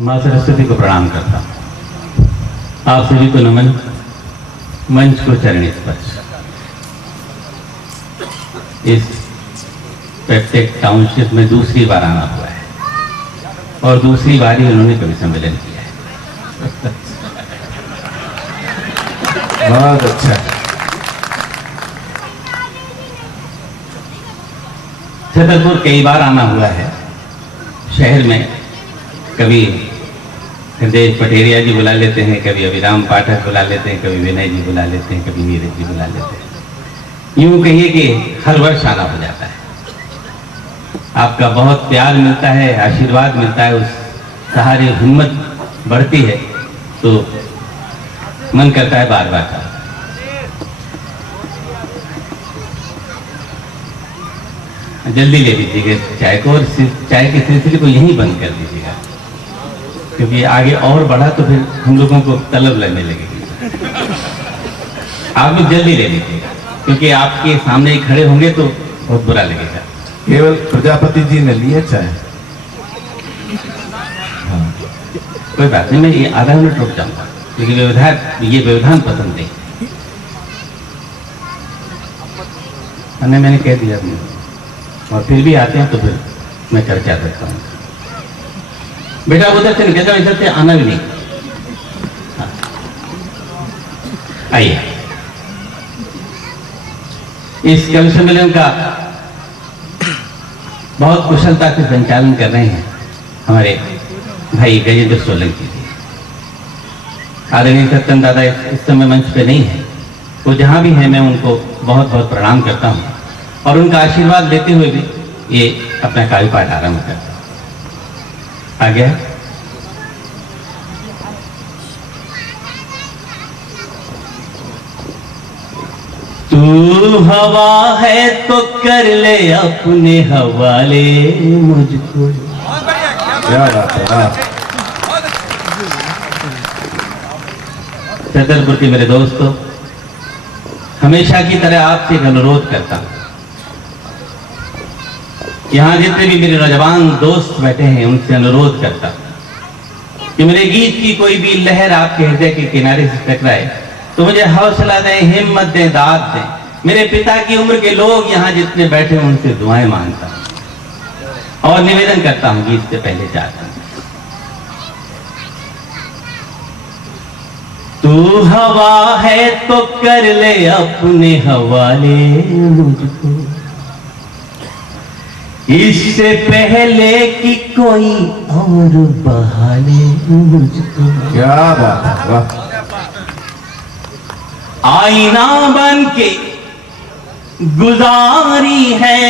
माँ सरस्वती को प्रणाम करता हूँ। आप सभी को नमन। मंच को चरण स्पर्श। इस पेप्टेक टाउनशिप में दूसरी बार आना हुआ है और दूसरी बार ही उन्होंने कवि सम्मेलन किया है। बहुत अच्छा। छतरपुर कई बार आना हुआ है। शहर में कभी हृदय पटेरिया जी बुला लेते हैं, कभी अभिराम पाठक बुला लेते हैं, कभी विनय जी बुला लेते हैं, कभी नीरज जी बुला लेते हैं। यूं कहिए कि हर वर्ष आना हो जाता है। आपका बहुत प्यार मिलता है, आशीर्वाद मिलता है, उस सहारे हिम्मत बढ़ती है तो मन करता है बार बार का। जल्दी ले लीजिएगा चाय को और चाय के सिलसिले को यहीं बंद कर दीजिएगा, क्योंकि आगे और बढ़ा तो फिर हम लोगों को तलब लगने लगेगी। आप लोग जल्दी ले लीजिएगा, क्योंकि आपके सामने ही खड़े होंगे तो बहुत बुरा लगेगा। केवल प्रजापति जी ने लिए चाय। हाँ। कोई बात नहीं, मैं ये आधा मिनट रुक जाऊंगा, क्योंकि ये व्यवधान पसंद नहीं। मैंने कह दिया अपने, और फिर भी आते हैं तो फिर मैं चर्चा करता हूँ। बेटा उधर से निकल जाओ, इधर से आना भी नहीं। हाँ। आइए, इस कवि सम्मेलन का बहुत कुशलता से संचालन कर रहे हैं हमारे भाई गजेंद्र सोलंकी जी। आदरणीय सत्यन दादा इस समय मंच पे नहीं है, वो जहां भी है मैं उनको बहुत बहुत प्रणाम करता हूं और उनका आशीर्वाद लेते हुए भी ये अपना काव्य पाठ आरंभ करता हूं। आ गया। तू हवा है तो कर ले अपने हवाले मुझको। क्या बात है। छतरपुर के मेरे दोस्तों, हमेशा की तरह आपसे एक अनुरोध करता हूं। यहाँ जितने भी मेरे नौजवान दोस्त बैठे हैं उनसे अनुरोध करता हूं कि मेरे गीत की कोई भी लहर आपके हृदय के किनारे से टकराए तो मुझे हौसला दें, हिम्मत दें, दाद दें। मेरे पिता की उम्र के लोग यहाँ जितने बैठे हैं उनसे दुआएं मांगता हूं और निवेदन करता हूं गीत से पहले चाहता हूं। तू हवा है तो कर ले अपने हवाले मुझको, इससे पहले कि कोई और बहा ले मुझको। क्या बात है। वाह। आईना बन के गुजारी है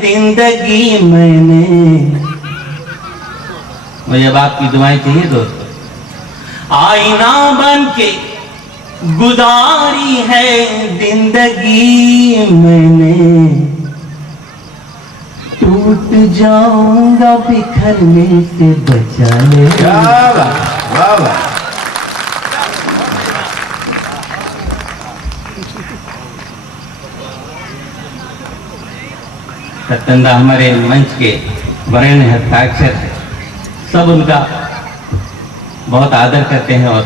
जिंदगी मैंने। मुझे अब आपकी दुआएं चाहिए दोस्तों। आईना बन के गुजारी है जिंदगी मैंने, टूट जाऊंगा बिखरने से बचा ले। क्या बात। वाह वाह। सत्यनदा हमारे मंच के वरेण्य हस्ताक्षर है, सब उनका बहुत आदर करते हैं और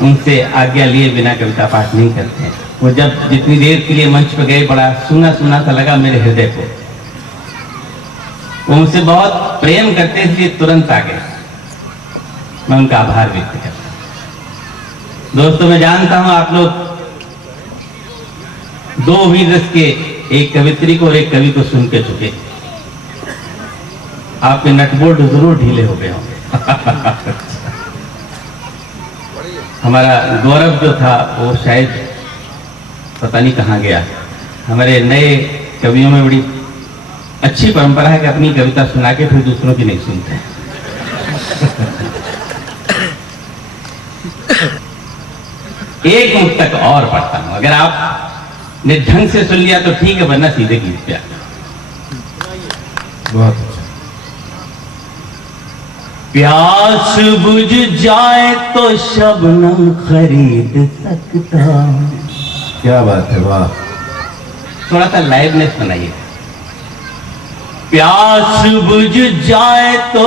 उनसे आज्ञा लिए बिना कविता पाठ नहीं करते हैं। वो जब जितनी देर के लिए मंच पर गए बड़ा सूना सूना सा लगा मेरे हृदय को। वो मुझसे बहुत प्रेम करते इसलिए तुरंत आ गए। मैं उनका आभार व्यक्त करता हूं। दोस्तों, मैं जानता हूं आप लोग दो वीर रस के, एक कवित्री को और एक कवि को सुन के चुके। आपके नटबोल्ट जरूर ढीले हो गए होंगे। हमारा गौरव जो था वो शायद पता नहीं कहाँ गया। हमारे नए कवियों में बड़ी अच्छी परंपरा है कि अपनी कविता सुना के फिर दूसरों की नहीं सुनते हैं। एक मुक्त तक और पढ़ता हूं, अगर आपने ढंग से सुन लिया तो ठीक है, वरना सीधे गीत पे आ। बहुत अच्छा। प्यास बुझ जाए तो शबनम खरीद सकता। क्या बात है। वाह। थोड़ा सा लाइवनेस बनाइए। प्यास बुझ जाए तो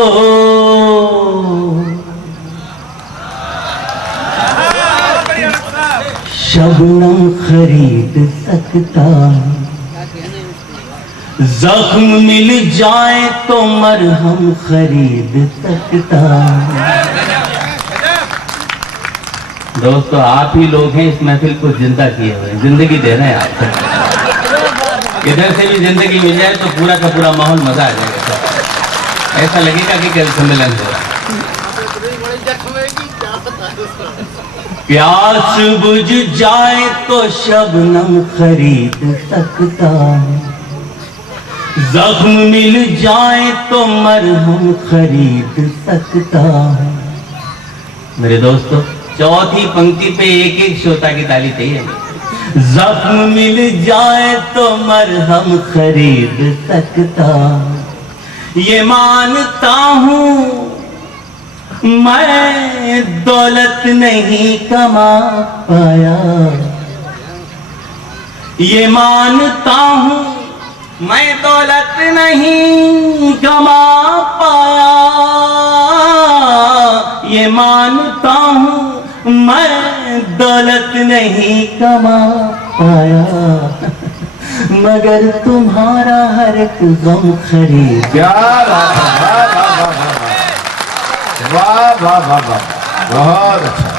शबनम खरीद सकता, जख्म मिल जाए तो मरहम खरीद सकता। दोस्तों, आप ही लोग हैं इस महफिल को जिंदा किए हुए, जिंदगी दे रहे हैं आप। इधर से भी जिंदगी मिल जाए तो पूरा का पूरा माहौल मजा आ जाएगा, ऐसा लगेगा कि कल सम्मेलन हो रहा है। प्यास बुझ जाए तो शबनम खरीद सकता, जख्म मिल जाए तो मरहम खरीद सकता। मेरे दोस्तों, चौथी पंक्ति पे एक एक श्रोता की ताली चाहिए। जख्म मिल जाए तो मरहम खरीद सकता, ये मानता हूं मैं दौलत नहीं कमा पाया, ये मानता हूं मैं दौलत नहीं कमा पाया, ये मानता हूं मैं दौलत नहीं कमा पाया, मगर तुम्हारा हर एक गम खरीद। क्या बात है, वाह वाह वाह वाह, बहुत अच्छा,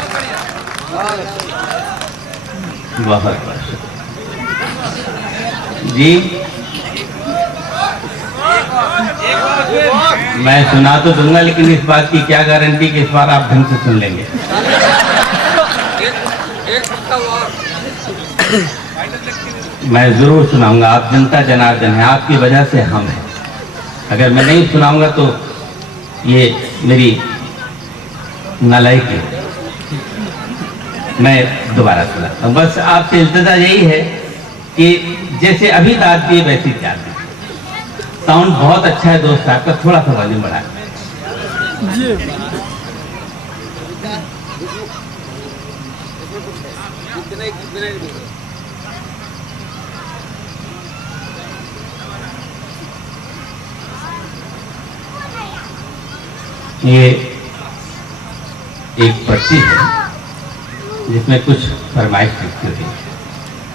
बहुत जी। मैं सुना तो दूंगा, लेकिन इस बात की क्या गारंटी कि इस बार आप ढंग से सुन लेंगे। मैं जरूर सुनाऊंगा। आप जनता जनार्दन है, आपकी वजह से हम हैं। अगर मैं नहीं सुनाऊंगा तो ये मेरी नालायकी है। मैं दोबारा सुनाता हूँ। बस आपसे इल्तिजा यही है कि जैसे अभी दाद दी वैसी त्याग दी। साउंड बहुत अच्छा है दोस्त आपका, थोड़ा सा वॉल्यूम बढ़ा। ये एक पर्ची है जिसमें कुछ फरमाइश लिखी हुई है।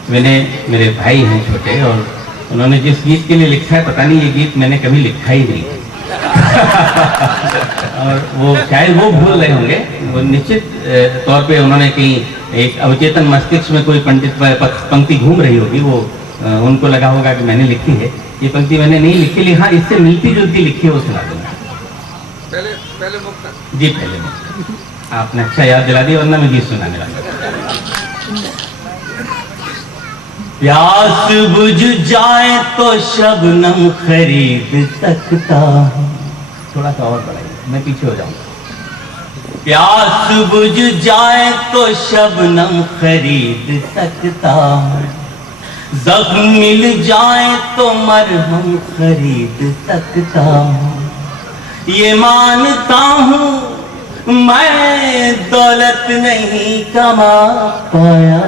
मैंने, मेरे भाई हैं छोटे, और उन्होंने जिस गीत के लिए लिखा है, पता नहीं ये गीत मैंने कभी लिखा ही नहीं और वो शायद वो भूल रहे होंगे। वो निश्चित तौर पे उन्होंने कहीं एक अवचेतन मस्तिष्क में कोई पंडित पंक्ति घूम रही होगी, वो उनको लगा होगा कि मैंने लिखी है। ये पंक्ति मैंने नहीं लिखी, लेकिन हाँ इससे मिलती जुलती लिखी है, वो सुना दूंगा। पहले मुक्ता जी, पहले मुक्ता आपने अच्छा याद दिला दिया, वरना मैं गीत सुनाने लगा। प्यास बुझ जाए तो शबनम खरीद सकता, थोड़ा सा और बढ़ाइए, मैं पीछे हो जाऊंगा। प्यास बुझ जाए तो शबनम खरीद सकता, जख्म मिल जाए तो मरहम खरीद सकता, ये मानता हूं मैं दौलत नहीं कमा पाया,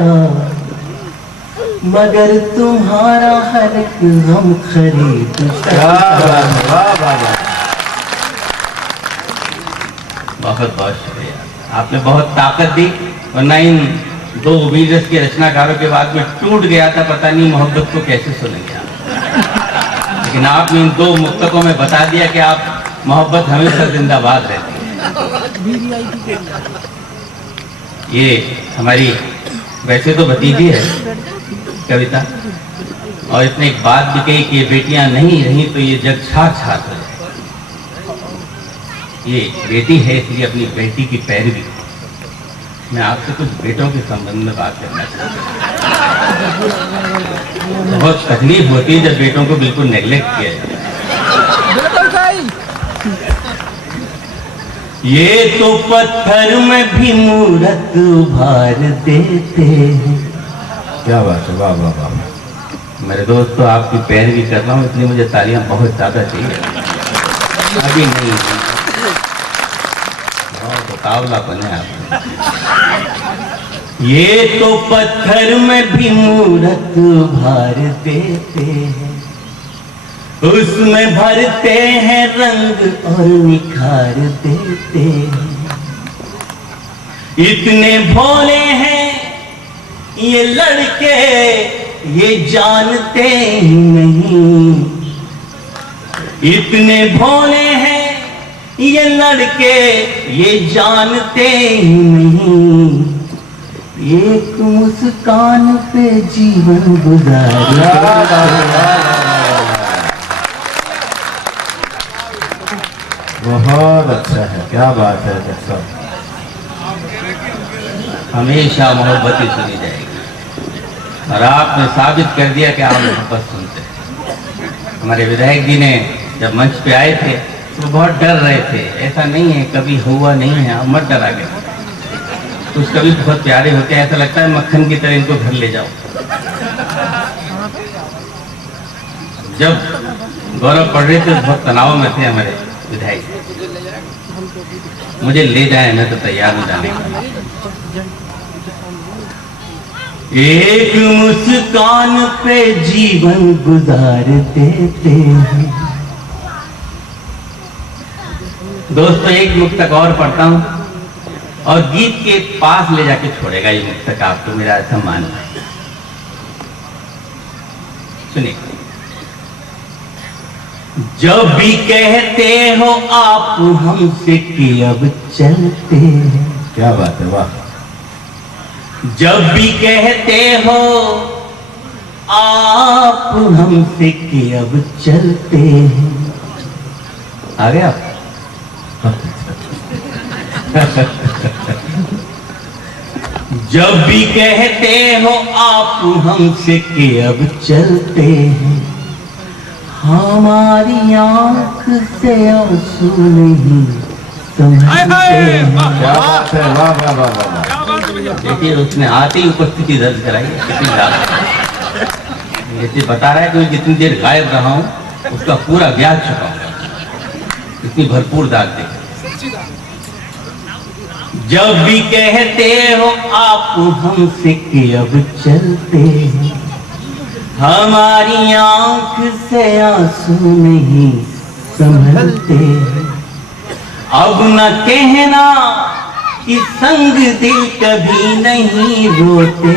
मगर तुम्हारा हर एक गम खरीद सकता। बहुत बहुत शुक्रिया, आपने बहुत ताकत दी। वरना इन दो वीरस के रचनाकारों के बाद में टूट गया था, पता नहीं मोहब्बत को कैसे सुनेंगे आप। लेकिन आपने इन दो मुक्तकों में बता दिया कि आप मोहब्बत हमेशा जिंदाबाद रहती है। ये हमारी वैसे तो भतीजी है कविता, और इसने एक बात भी कही कि ये बेटियां नहीं रही तो ये जग छाछ हो जाए। ये बेटी है इसलिए अपनी बेटी की पैरवी। मैं आपसे कुछ बेटों के संबंध में बात करना चाहता हूँ। बहुत तकलीफ होती है जब बेटों को बिल्कुल नेग्लेक्ट किया जाए। ये तो पत्थर में भी मूरत उभार देते हैं। क्या बात है, वाह वाह वाह। मेरे दोस्त, तो आपकी पैरवी कर रहा हूँ, इसलिए मुझे तालियां बहुत ज्यादा चाहिए। अभी नहीं, बहुत उतावलापन है आप। ये तो पत्थर में भी मूरत उभार देते हैं, उसमें भरते हैं रंग और निखार देते हैं। इतने भोले हैं ये लड़के, ये जानते ही नहीं। इतने भोले हैं ये लड़के, ये जानते ही नहीं। एक मुस्कान पे जीवन गुजारते। बहुत अच्छा है, क्या बात है डॉक्टर साहब। हमेशा मोहब्बत ही सुनी जाएगी और आपने साबित कर दिया कि आप मोहब्बत सुनते हैं। हमारे विधायक जी ने जब मंच पे आए थे तो बहुत डर रहे थे, ऐसा नहीं है कभी हुआ नहीं है, आप मत डरा गए। कुछ कभी बहुत प्यारे होते हैं, ऐसा लगता है मक्खन की तरह इनको घर ले जाओ। जब गौरव पढ़ रहे थे बहुत तनाव में थे हमारे विधायक, मुझे ले जाए मैं तो तैयार हो जाने का। एक मुस्कान पे जीवन गुजार देते हैं। दोस्तों एक मुक्तक और पढ़ता हूं और गीत के पास ले जाके छोड़ेगा ये मुक्तक आपको, मेरा ऐसा मानना है। सुनिए। जब भी कहते हो आप हमसे कि अब चलते हैं। क्या बात है, वाह। जब भी कहते हो आप हमसे कि अब चलते हैं। आ गए आप? जब भी कहते हो आप हमसे कि अब चलते हैं, हमारी आंख से आंसू नहीं संभलते हैं। क्या बात है, वाह वाह वाह वाह। देखिए उसने आते ही उपस्थिति दर्ज कराई कितनी ज्यादा। जैसे बता रहा है कि मैं जितनी देर गायब रहा हूं उसका पूरा ब्याज चुका, इतनी भरपूर दाग दे। जब भी कहते हो आप हमसे कि अब चलते हैं, हमारी आंख से आंसू नहीं संभलते हैं। अब न कहना कि संग दिल कभी नहीं रोते।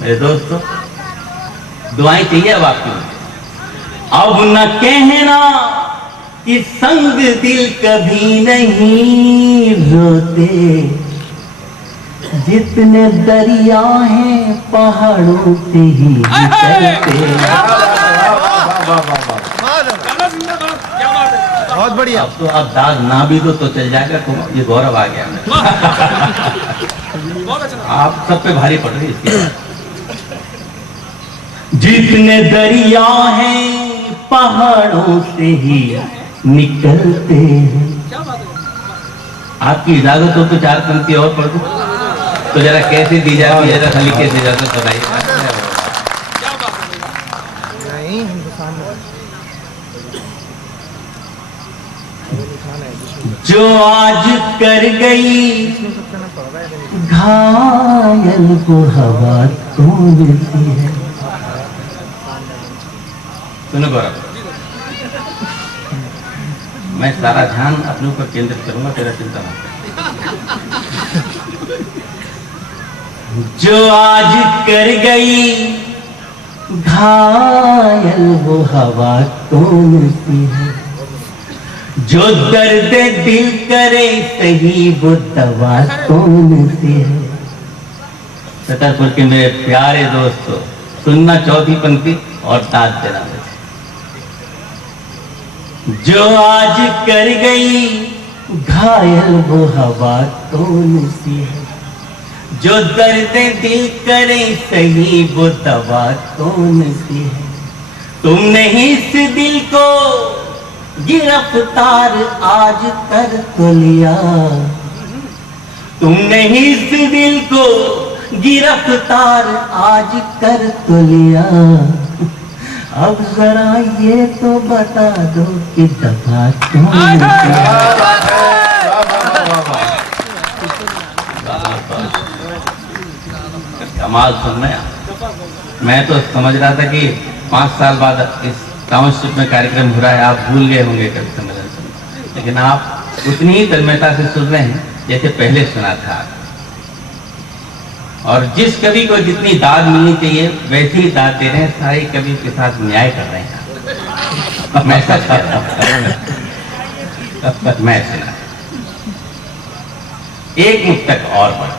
मेरे दोस्तों दुआएं चाहिए अब आपकी। अब न कहना कि संग दिल कभी नहीं रोते। जितने दरिया हैं पहाड़ों से ही निकलते। बहुत बढ़िया। अब तो आप दाग ना भी दो तो चल जाएगा, तो ये गौरव आ गया। आप सब पे भारी पड़ रही है इसकी बात। जितने दरिया हैं पहाड़ों से ही निकलते हैं। आपकी इजाजत हो तो चार पंक्ति और पढ़ दो तो जरा कैसे दी जाती है, जरा खाली कैसे इजाजत बताइए। जो आज कर गई घायल को हवा कौन सी है। सुनो गौरव, मैं सारा ध्यान अपने ऊपर केंद्रित करूंगा, तेरा चिंता मत कर। जो आज कर गई घायल वो हवा कौन सी है। जो दर्द दिल करे सही वो दवा कौन सी है। छतरपुर के मेरे प्यारे दोस्तों, सुनना चौथी पंक्ति और दाद देना। जो आज कर गई घायल वो हवा कौन सी है। जो दर्द दिल करे सही वो दवा कौन सी है। तुमने इस दिल को गिरफ्तार आज कर तो लिया। तुमने इस दिल को गिरफ्तार आज कर तो लिया। अब जरा ये तो बता दो कि दफा कौन कमाल। सुनना, मैं तो समझ रहा था कि 5 साल बाद इस टाउनशिप में कार्यक्रम हो रहा है, आप भूल गए होंगे कवि सम्मेलन सुनना, लेकिन आप उतनी ही तन्मयता से सुन रहे हैं जैसे पहले सुना था। और जिस कवि को जितनी दाद मिलनी चाहिए वैसी ही दाद दे रहे हैं, सारे कवि के साथ न्याय कर रहे हैं। मैं सच कह रहा हूं, मैं सुना एक मुक्तक और पढ़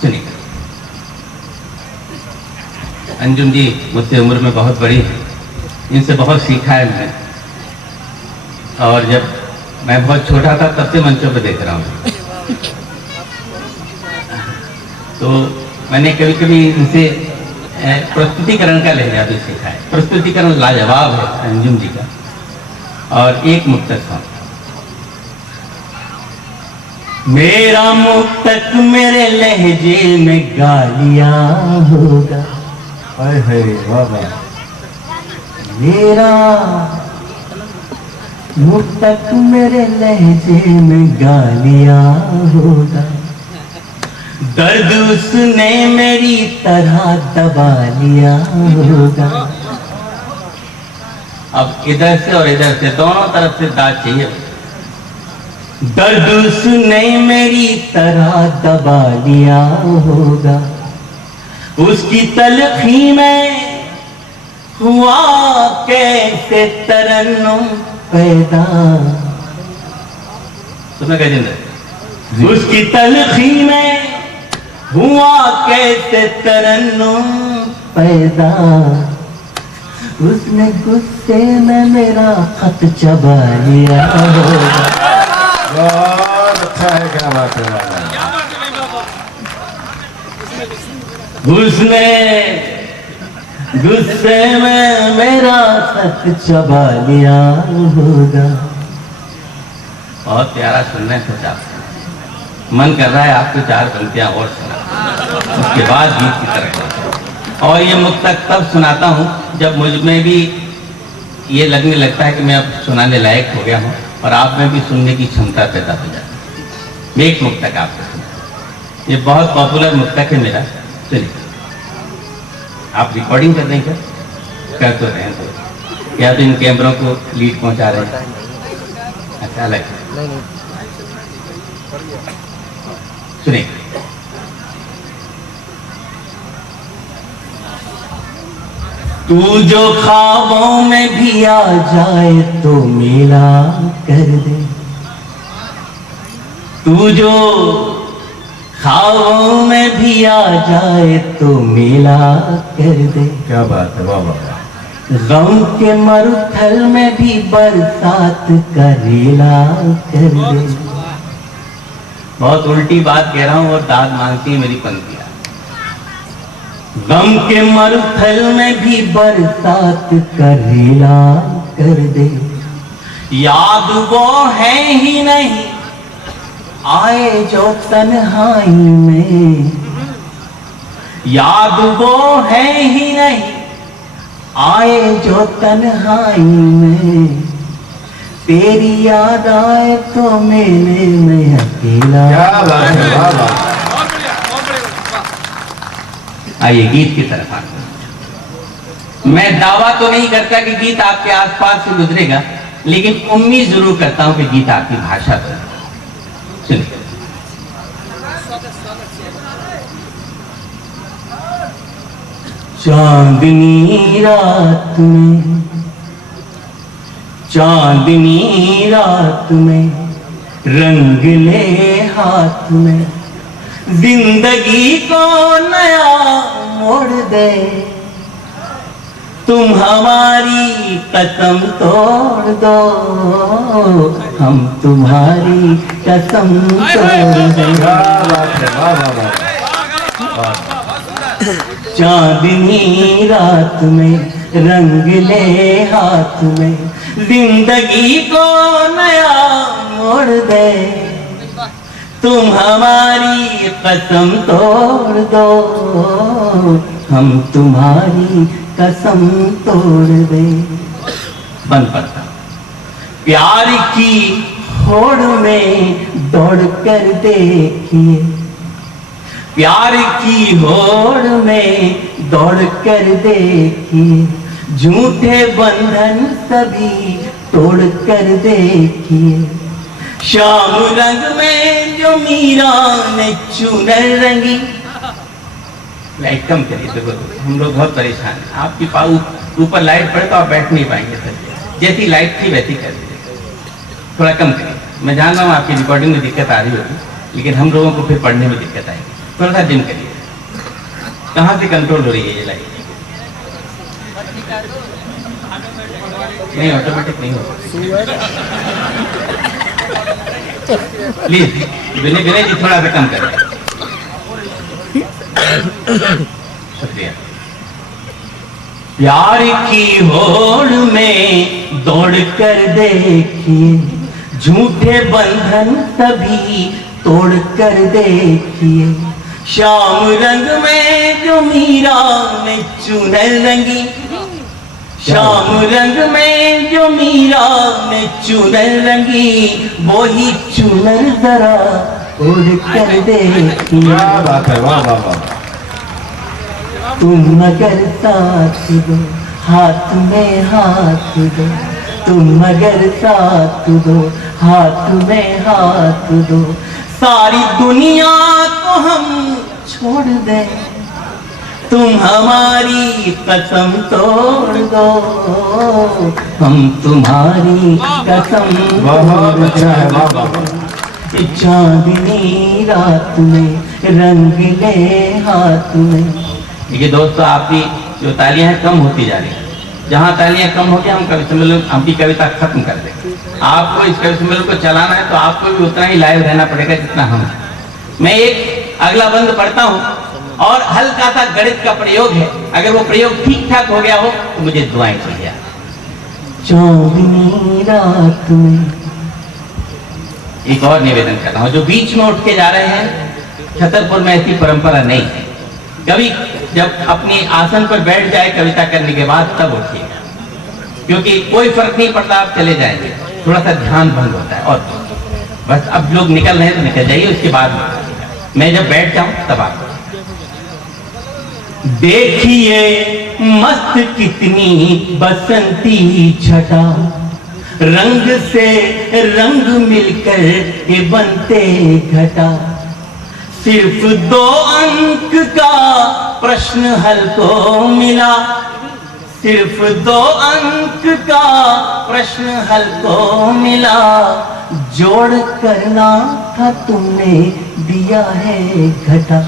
सुनिए। अंजुम जी मुझसे उम्र में बहुत बड़ी है, इनसे बहुत सीखा है मैंने, और जब मैं बहुत छोटा था तब से मंचों पे देख रहा हूँ, तो मैंने कभी कभी इनसे प्रस्तुतिकरण का लहजा भी सीखा है। प्रस्तुतिकरण लाजवाब है अंजुम जी का। और एक मुक्तक सुन। मेरा मुक्तक मेरे लहजे में गालिया होगा, हाय हाय वाह वाह। मेरा मुक्तक मेरे लहजे में गालिया होगा, दर्द उसने मेरी तरह दबा लिया होगा। अब इधर से और इधर से दोनों तरफ से दाद चाहिए। दर्द उसने मेरी तरह दबा लिया होगा, उसकी तलखी में हुआ कैसे तरन्नुम पैदा। सुना गजेंद्र? उसकी तलखी में हुआ कैसे तरन्नुम पैदा, उसने गुस्से में मेरा खत चबा लिया होगा। बहुत अच्छा है, क्या बात है। उसने गुस्से में मेरा खत चबा लिया होगा। बहुत प्यारा सुनने सोचा, मन कर रहा है आपको चार पंक्तियां और सुना, उसके बाद गीत की तरह। और ये मुक्तक तब सुनाता हूँ जब मुझ में भी ये लगने लगता है कि मैं अब सुनाने लायक हो गया हूँ और आप में भी सुनने की क्षमता पैदा हो जाती है। मैं एक मुक्तक आपको सुना, ये बहुत पॉपुलर मुक्तक है मेरा, सुनिए। आप रिकॉर्डिंग कर रहे हैं क्या? कर तो रहे हैं तो, या तो इन कैमरों को लीड पहुंचा रहे हैं? अच्छा अलग सुनिए। तू जो ख्वाबों में भी आ जाए तो मिला कर दे, तू जो ख्वाबों में भी आ जाए तो मिला कर दे। क्या बात है, वाह वाह। गम के मरुथल में भी बरसात का रेला कर दे। बहुत उल्टी बात कह रहा हूं और दाद मांगती है मेरी पंक्तियां। गम के मरुथल में भी बरसात का रेला कर दे। याद वो है ही नहीं आए जो तन्हाई में, याद वो है ही नहीं आए जो तन्हाई में, तेरी याद आए तो मेले में अकेला। क्या बात है, वाह वाह। आइए गीत की तरफ आते। मैं दावा तो नहीं करता कि गीत आपके आसपास से गुजरेगा, लेकिन उम्मीद जरूर करता हूं कि गीत आपकी भाषा पर। सुनिए। चांदनी रात में, चांदनी रात में रंग ले हाथ में, जिंदगी को नया मोड़ दे। तुम हमारी कसम तोड़ दो, हम तुम्हारी कसम तोड़ दे। क्या बात है, वाह वाह वाह। चांदनी रात में रंग ले हाथ में, जिंदगी को नया मोड़ दे। तुम हमारी कसम तोड़ दो, हम तुम्हारी कसम तोड़ दे। बंद पड़ता। प्यार की होड़ में दौड़ कर देखिए, प्यार की होड़ में दौड़ कर देखिए, झूठे बंधन सभी तोड़ कर देखिए, शाम रंग में जो मीरा ने चुनर रंगी। लाइट कम करिए, देखो हम लोग बहुत परेशान हैं। आपकी ऊपर लाइट पड़े तो आप बैठ नहीं पाएंगे सर। जैसी लाइट थी वैसी कर दीजिए, थोड़ा कम करिए। मैं जान रहा हूँ आपकी रिकॉर्डिंग में दिक्कत आ रही होगी, लेकिन हम लोगों को फिर पढ़ने में दिक्कत आएगी। थोड़ा सा डिम करिए। कहाँ से कंट्रोल हो रही है ये लाइट? नहीं, ऑटोमेटिक नहीं हो। प्लीज विनय जी थोड़ा सा कम करें। शुक्रिया। प्यार की होड़ में दौड़ कर देखिए, झूठे बंधन सभी तोड़ कर देखिए, शाम रंग में जो मीरा ने चुनर रंगी, शाम रंग में जो मीरा ने चुनर रंगी, वो ही चुनर जरा उड़ कर देखिए। क्या बात है, वाह वाह वाह। तुम मगर साथ दो, हाथ में हाथ दो, तुम मगर साथ दो, हाथ में हाथ दो, सारी दुनिया को हम छोड़ दें, तुम हमारी कसम तोड़ दो, हम तुम्हारी कसम बहुत अच्छा है, वाह वाह। चांदनी रात में रंग ले हाथ में। देखिए दोस्तों, आपकी जो तालियां हैं कम होती जा रही हैं। जहाँ तालियां कम होती हम कवि सम्मेलन आपकी कविता खत्म कर दें। आपको इस कवि सम्मेलन को चलाना है तो आपको भी उतना ही लाइव रहना पड़ेगा जितना हम। मैं एक अगला बंद पढ़ता हूँ और हल्का सा गणित का प्रयोग है। अगर वो प्रयोग ठीक ठाक हो गया हो तो मुझे दुआएं चाहिए। चांदनी रात में एक और निवेदन कर रहा हूँ, जो बीच में उठ के जा रहे हैं, छतरपुर में ऐसी परंपरा नहीं है। कभी जब अपनी आसन पर बैठ जाए कविता करने के बाद तब उठिए, क्योंकि कोई फर्क नहीं पड़ता, आप चले जाएंगे, थोड़ा सा ध्यान भंग होता है। और बस अब लोग निकल रहे हैं तो निकल जाइए, उसके बाद मैं जब बैठ जाऊं तब आप देखिए मस्त कितनी बसंती छटा, रंग से रंग मिलकर ये बनते घटा, सिर्फ 2 अंक का प्रश्न हल को मिला, सिर्फ 2 अंक का प्रश्न हल को मिला, जोड़ करना था तुमने दिया है घटा।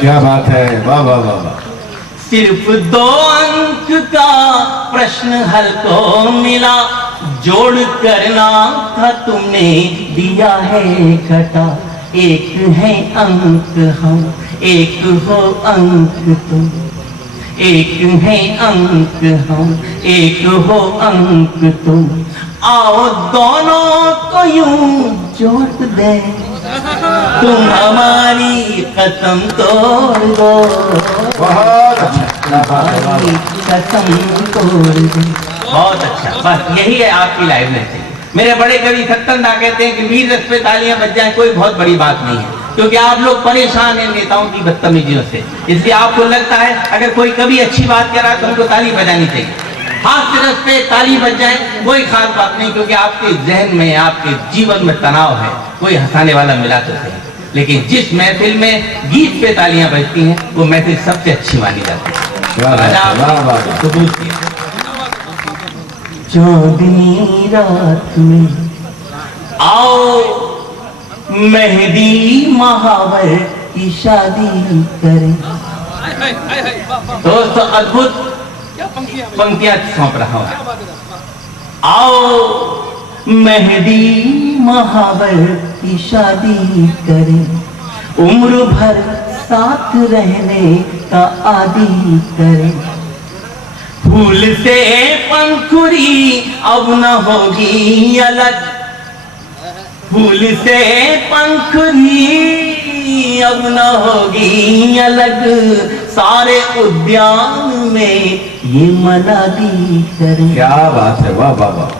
क्या बात है, वाह वाह वाह वाह। सिर्फ 2 अंक का प्रश्न हल को मिला, जोड़ करना था तुमने दिया है घटा, एक है अंक हम, एक हो अंक तुम, एक है अंक हम, एक हो अंक तुम, आओ दोनों को यूं जोड़ दे, तुम हमारी कसम तोड़ दो, बहुत अच्छा, हमारी कसम तोड़ दो। बहुत अच्छा, बस यही है आपकी लाइव में चाहिए। मेरे बड़े कवि सत्तन दा कहते हैं कि वीर रस पे तालियां बज जाएं कोई बहुत बड़ी बात नहीं है, क्योंकि आप लोग परेशान हैं नेताओं की बदतमीजियों से, इसलिए आपको लगता है अगर कोई कभी अच्छी बात कह रहा है तो हमको ताली बजानी चाहिए। हास्य रस पे ताली बज जाए कोई खास बात नहीं, क्योंकि आपके जहन में, आपके जीवन में तनाव है, कोई हंसाने वाला मिला तो सही, लेकिन जिस महफिल में गीत पे तालियां बजती हैं वो महफिल सबसे अच्छी मानी जाती है। चांदनी रात में आओ मेहदी महावर की शादी करें। दोस्तों अद्भुत पंक्तियां सौंप रहा हूं। आओ मेहदी महावर की शादी करें, उम्र भर साथ रहने का आदी करें, फूल से पंखुड़ी अब न होगी अलग, फूल से पंखुड़ी अब न होगी अलग, सारे उद्यान में ये मनादी करें। क्या बात है, वाह वाह वाह।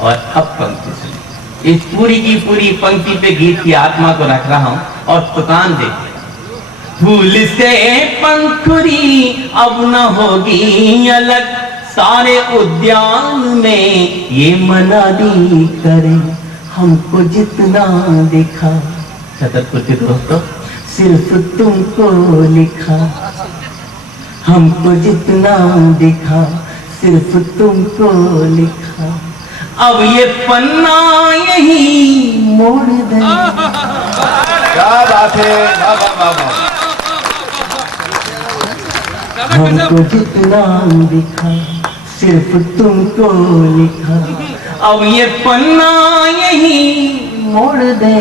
और अब पंक्ति सुनिए, इस पूरी की पूरी पंक्ति पे गीत की आत्मा को रख रहा हूं और तुकान देखिए। फूल से पंखुड़ी अब न होगी अलग, सारे उद्यान में ये मनाली करे, हमको जितना देखा, छतरपुर के दोस्तों सिर्फ तुमको लिखा, हमको जितना देखा सिर्फ तुमको लिखा, अब ये पन्ना यही मोड़ दे। क्या बात है, वाह वाह वाह वाह। हमको जितना दिखा सिर्फ तुमको लिखा, अब ये पन्ना यही मोड़ दे,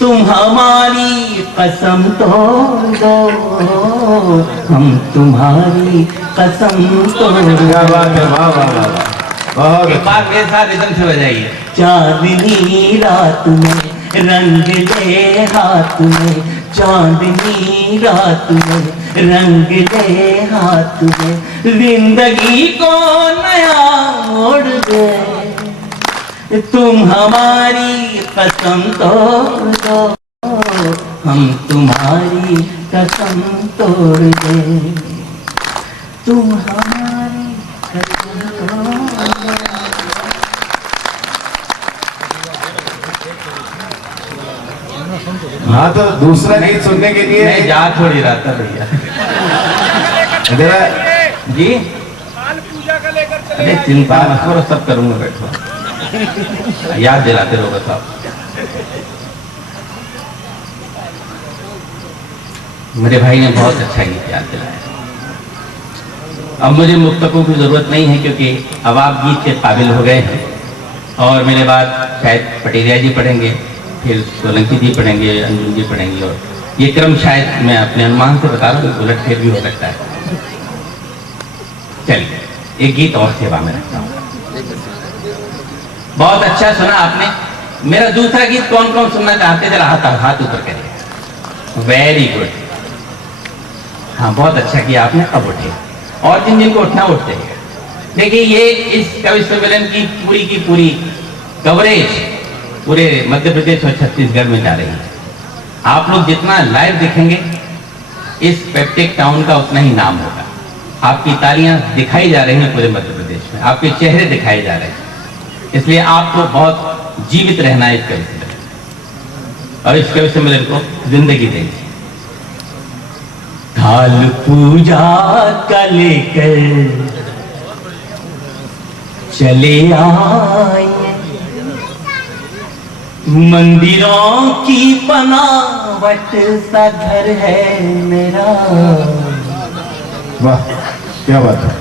तुम हमारी कसम तोड़ दो, हम तुम्हारी कसम तोड़ दो। क्या बात है, वाह वाह वाह वाह। बहुत एक बार मेरे साथ रिदम से बजाइए। चांदनी रात में रंग ले हाथ में, चांदनी रात में रंग ले हाथ में, जिंदगी को नया मोड़ दे, तुम हमारी कसम तोड़ दो, हम तुम्हारी कसम तोड़ दे, तुम हमारी कसम तोड़ दो। हाँ, तो दूसरा गीत सुनने के लिए मैं जा थोड़ी रहा था भैया इधर जी। अरे चिंता मत करो, सब करूंगा, बैठो, याद दिलाते रहो बस आप। मेरे भाई ने बहुत अच्छा गीत याद दिलाया। अब मुझे मुक्तकों की जरूरत नहीं है, क्योंकि अब आप गीत के काबिल हो गए हैं, और मेरे बाद शायद पटेरिया जी पढ़ेंगे, फिर सोलंकी जी पढ़ेंगे, अंजुम जी पढ़ेंगे, और ये क्रम शायद मैं अपने अनुमान से बता रहा हूँ, उलट फेर भी हो सकता है। चलिए एक गीत और सेवा में रखता हूँ। बहुत अच्छा सुना आपने। मेरा दूसरा गीत कौन कौन सुनना चाहते, जरा हाथ ऊपर करिए। वेरी गुड, हाँ बहुत अच्छा किया आपने, अब उठे, और जिन जिनको उठना उठते हैं। देखिए ये इस कवि सम्मेलन की पूरी कवरेज पूरे मध्य प्रदेश और छत्तीसगढ़ में जा रही है। आप लोग जितना लाइव देखेंगे इस पेप्टिक टाउन का उतना ही नाम होगा। आपकी तालियां दिखाई जा रही हैं पूरे मध्य प्रदेश में, आपके चेहरे दिखाए जा रहे हैं, इसलिए आपको बहुत जीवित रहना है इस कवि सम्मेलन, और इस कवि सम्मेलन को जिंदगी देंगे। थाल पूजा का लेकर चले आए, मंदिरों की बनावट सा घर है मेरा। वाह, क्या बात है।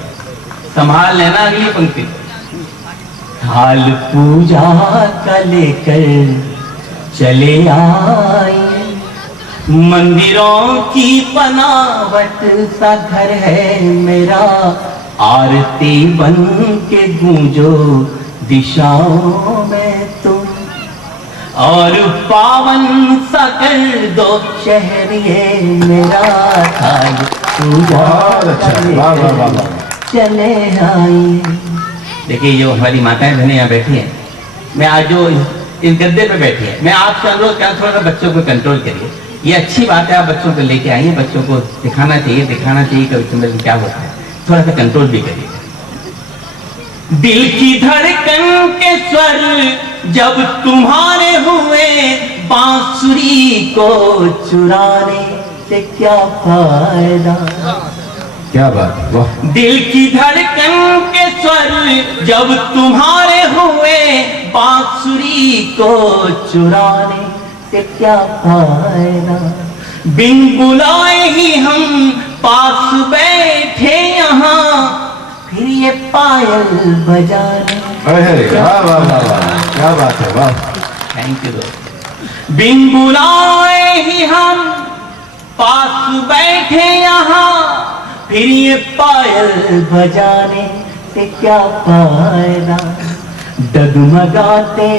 संभाल लेना अगली पंक्ति। थाल पूजा का लेकर चले आए, मंदिरों की बनावट सा घर है मेरा, आरती बन के गूंजो दिशाओं में तुम, और पावन सा कर दो शहर ये मेरा। थाल पूजा बहुत अच्छा, वाह वाह वाह वाह। चले आए। देखिए जो हमारी माताएं बहनें यहाँ बैठी हैं, मैं आज जो इस गद्दे पे बैठी है, मैं आपसे अनुरोध कर थोड़ा सा बच्चों को कंट्रोल करिए। ये अच्छी बात है, आप बच्चों को लेके आइए, बच्चों को दिखाना चाहिए कवि सम्मेलन क्या होता है, थोड़ा सा कंट्रोल भी करिए। दिल की धड़कन के स्वर जब तुम्हारे हुए, बांसुरी को चुराने से क्या फायदा। क्या बात है, वाह। दिल की धड़कन के स्वर जब तुम्हारे हुए, बांसुरी को चुराने से क्या फायदा। बिन बुलाए ही हम पास बैठे यहाँ, फिर ये पायल बजाने। अरे वाह वाह वाह वाह, क्या बात है, वाह। थैंक यू दोस्त। बिन बुलाए ही हम पास बैठे यहाँ, फिर ये पायल बजाने से क्या फायदा। डगमगाते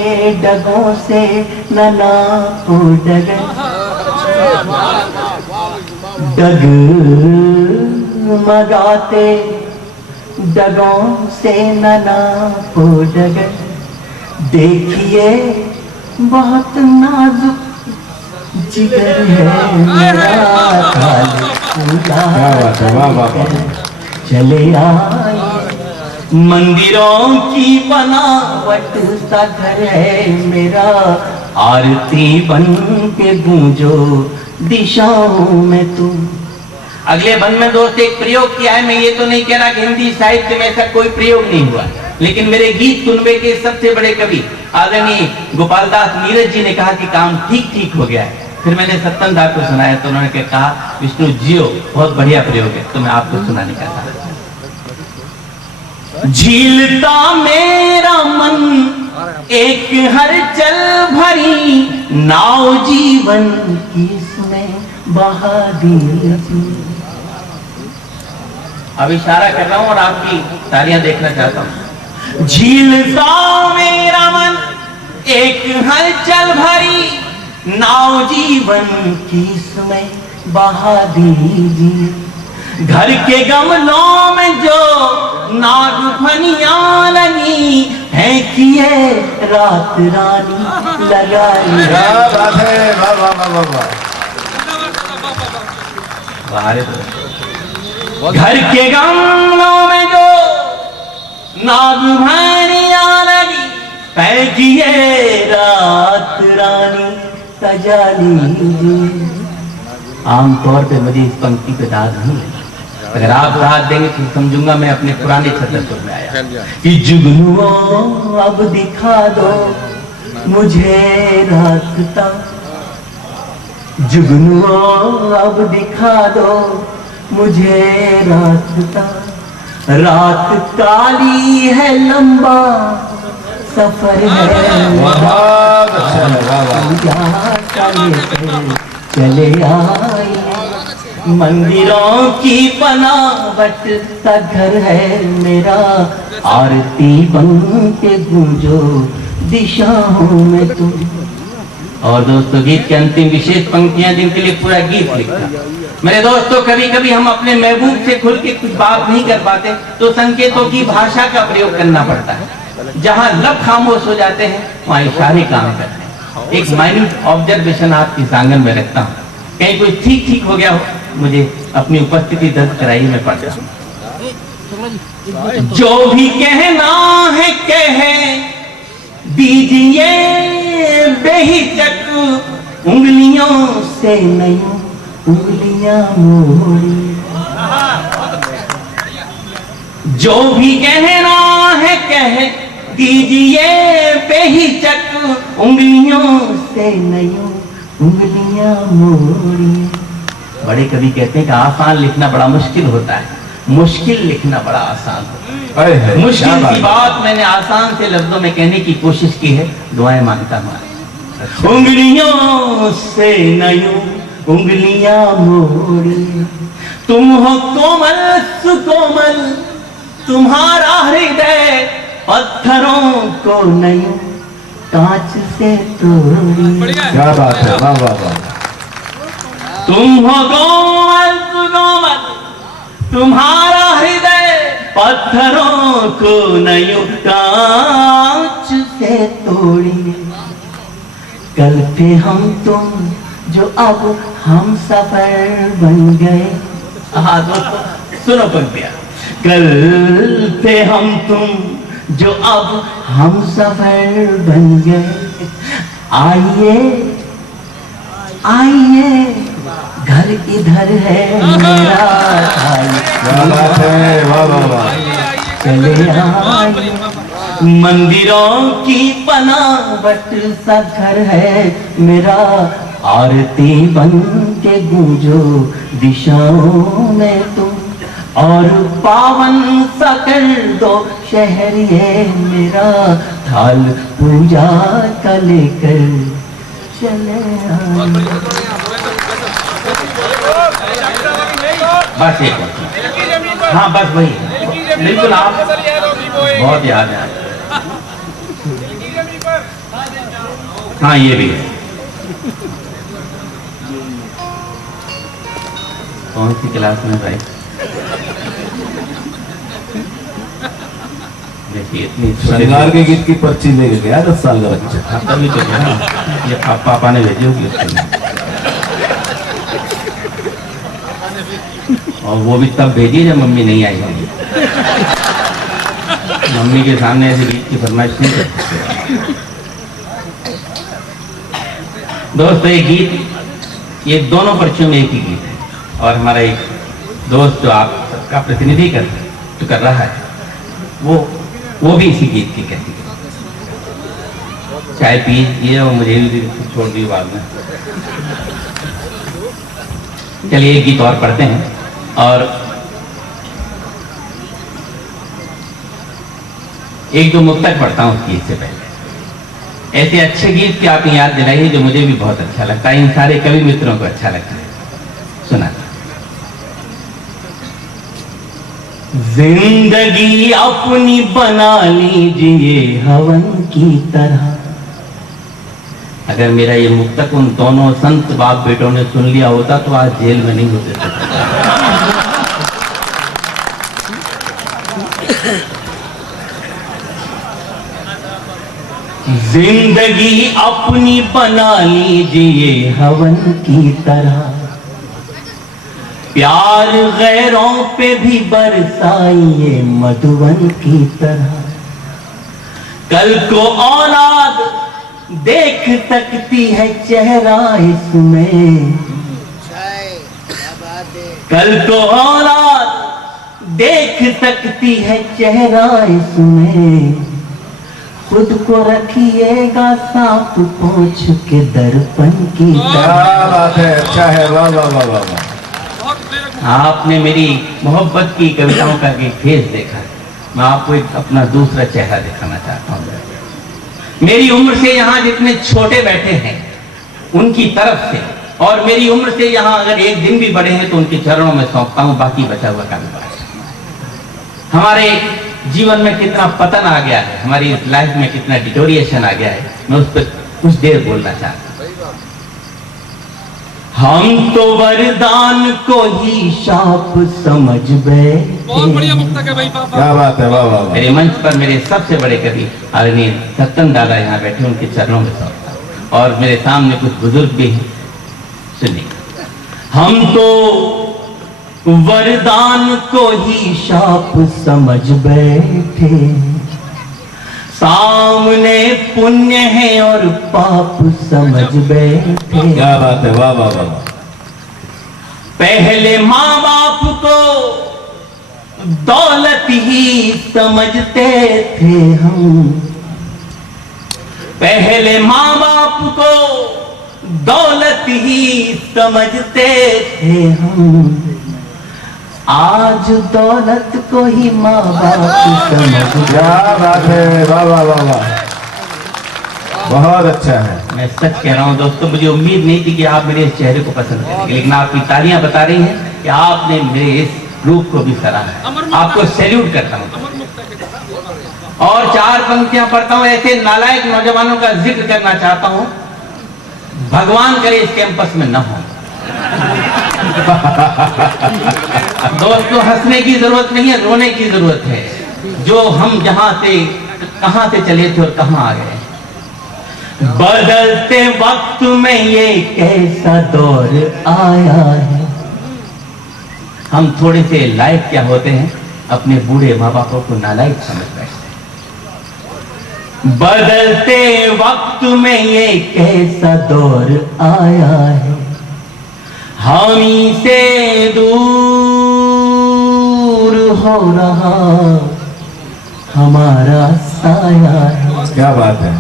डगों से नना को डगर, डगमगाते डगों से नना को डगर, देखिए बहुत नाजुक जिगर है मेरा। थाल पूजा क्या बात है, वाह वाह वाह। चले आए, मंदिरों की बनावट सा घर है मेरा, आरती बन के गूंजो दिशाओं में तुम। अगले बंद में दोस्त एक प्रयोग किया है, मैं ये तो नहीं कह रहा कि हिंदी साहित्य में ऐसा कोई प्रयोग नहीं हुआ, लेकिन मेरे गीत सुनबे के सबसे बड़े कवि आदरणीय गोपाल दास नीरज जी ने कहा कि काम ठीक ठीक हो गया है। फिर मैंने सत्तन दास को सुनाया तो उन्होंने कहा विष्णु जियो बहुत बढ़िया प्रयोग है, तो मैं आपको सुनाने का था। झीलता मेरा मन एक हलचल भरी नाव जीवन की इसमें बहा दीजिए। अब इशारा कर रहा हूं और आपकी तालियां देखना चाहता हूं। झीलता मेरा मन एक हलचल भरी नाव जीवन की इसमें बहा दीजिए। घर के गमलों में जो नाग फनियां लगी है किए रात रानी लगाई। क्या बात है, वाह वाह वाह वाह वाह। घर के गमलों में जो नाग फनियां लगी है किए रात रानी सजा लीजिए। आमतौर पे मुझे इस पंक्ति पे दाद नहीं है, अगर आप साथ देंगे तो समझूंगा मैं अपने पुराने छत्तर में आया कि जुगनुओं अब दिखा दो मुझे रास्ता। जुगनुओं अब दिखा दो मुझे रास्ता। रात काली है लंबा सफर है, बहुत अच्छा है, वाह वाह। चले आए मंदिरों की बनावट सा घर है मेरा, आरती बन के गूंजो दिशाओं में तुम। और दोस्तों गीत के अंतिम विशेष पंक्तियां जिनके लिए पूरा गीत लिखा। मेरे दोस्तों कभी कभी हम अपने महबूब से खुल के कुछ बात नहीं कर पाते तो संकेतों की भाषा का प्रयोग करना पड़ता है। जहां लब खामोश हो जाते हैं वहां इशारे काम करते हैं। एक माइन्यूट ऑब्जर्वेशन आपकी आंगन में रखता हूँ, कहीं कोई ठीक ठीक हो गया हो मुझे अपनी उपस्थिति दर्ज कराइए, मैं पढ़ता हूँ। जो भी कहना है कहे दीजिए बेहिचक, उंगलियों से नहीं उंगलियां मोड़ी। जो भी कहना है कहे दीजिए बेहिचक, उंगलियों से नहीं उंगलियां मोड़ी। बड़े कवि कहते हैं कि आसान लिखना बड़ा मुश्किल होता है, मुश्किल लिखना बड़ा आसान होता है। मुश्किल की बात मैंने आसान से लफ्जों में कहने की कोशिश की है, दुआएं मांगता हूं। उंगलियों से नयूं उंगलियां मोड़ी, तुम हो कोमल सुकोमल तुम्हारा हृदय, पत्थरों को नयूं कांच से तोड़ी। क्या बात है, वाह वाह वाह। तुम हो कोमल सुकोमल तुम्हारा हृदय, पत्थरों को नयूं कांच से तोड़ी। कल पे हम तुम जो अब हम सफर बन गए। हाँ दोस्तों सुनो पंक्तियां। कल पे हम तुम जो अब हम सफर बन गए, आइए आइए घर इधर है मेरा, क्या बात है, वाह वाह वाह। चले आइए मंदिरों की बनावट सा घर है मेरा, आरती बन के गूंजो दिशाओं में तुम। और पावन सा कर दो शहर ये मेरा, थाल पूजा का लेकर चले आए। बस एक बात, हाँ बस वही, बिल्कुल आप बहुत याद है। हाँ ये भी है। कौन सी क्लास में भाई? देखिए इतनी शनिवार के गीत की पर्ची लेके गया 10 साल का बच्चा। तभी तो क्या ना, ये पापा ने भेजी होगी और वो भी तब भेजी जब मम्मी नहीं आई होगी। मम्मी के सामने ऐसे गीत की फरमाइश नहीं कर सकते। दोस्तों ये गीत, ये दोनों पर्चियों में एक ही गीत है और हमारा एक दोस्त जो आपका प्रतिनिधि कर रहा है वो भी इसी गीत की कहती है। चाय पीजिए और मुझे भी छोड़ दी बाद में। चलिए एक गीत और पढ़ते हैं और एक दो मुक्तक पढ़ता हूँ गीत से पहले। ऐसे अच्छे गीत की आपने याद दिलाई जो मुझे भी बहुत अच्छा लगता है, इन सारे कवि मित्रों को अच्छा लगता है। सुना। जिंदगी अपनी बना लीजिए हवन की तरह। अगर मेरा ये मुक्तक उन दोनों संत बाप बेटों ने सुन लिया होता तो आज जेल में नहीं होते थे। जिंदगी अपनी बना लीजिए हवन की तरह, प्यार गैरों पे भी बरसाइए मधुवन की तरह। कल को औलाद देख सकती है चेहरा इसमें, कल को औलाद देख सकती है चेहरा इसमें। खुद को रखिएगा साफ पोंछ के दर्पण की तरह। क्या बात है, अच्छा है, वाह वाह वाह वाह वाह। आपने मेरी मोहब्बत की कविताओं का एक फेस देखा है, मैं आपको एक अपना दूसरा चेहरा दिखाना चाहता हूँ। मेरी उम्र से यहाँ जितने छोटे बैठे हैं उनकी तरफ से, और मेरी उम्र से यहाँ अगर एक दिन भी बड़े हैं तो उनके चरणों में सौंपता हूँ बाकी बचा हुआ कारोबार। हमारे जीवन में कितना पतन आ गया है, हमारी लाइफ में कितना डिटोरिएशन आ गया है, मैं उस पर कुछ देर बोलना चाहता हूँ। हम तो वरदान को ही शाप समझ बैठे। बहुत बढ़िया मुक्तक है भाई पापा। क्या बात है, वाह वाह वाह। मेरे मंच पर मेरे सबसे बड़े कवि आदरणीय सत्तन दादा यहाँ बैठे, उनके चरणों में सौंपता हूं। और मेरे सामने कुछ बुजुर्ग भी हैं, सुनिए। हम तो वरदान को ही शाप समझ बैठे, सामने पुण्य है और पाप समझ बैठे। क्या बात है, वाह वाह वाह। पहले माँ बाप को दौलत ही समझते थे हम, पहले माँ बाप को दौलत ही समझते थे हम। आज दौलत को ही माँ बाप समझ। क्या बात है, वाह वाह वाह वाह, बहुत अच्छा है। मैं सच कह रहा हूँ दोस्तों, मुझे उम्मीद नहीं थी कि आप मेरे इस चेहरे को पसंद करेंगे, लेकिन आपकी तालियां बता रही हैं कि आपने मेरे इस रूप को भी सराहा है। आपको सैल्यूट करता हूँ। और चार पंक्तियां पढ़ता हूँ, ऐसे नालायक नौजवानों का जिक्र करना चाहता हूँ, भगवान करे इस कैंपस में न हो। दोस्तों हंसने की जरूरत नहीं है, रोने की जरूरत है। जो हम जहां से कहां से चले थे और कहां आ गए। बदलते वक्त में ये कैसा दौर आया है। हम थोड़े से लायक क्या होते हैं, अपने बूढ़े माँ बापों को नालायक समझ बैठते हैं। बदलते वक्त में ये कैसा दौर आया है, हमी से दूर हो रहा हमारा साया है। क्या बात है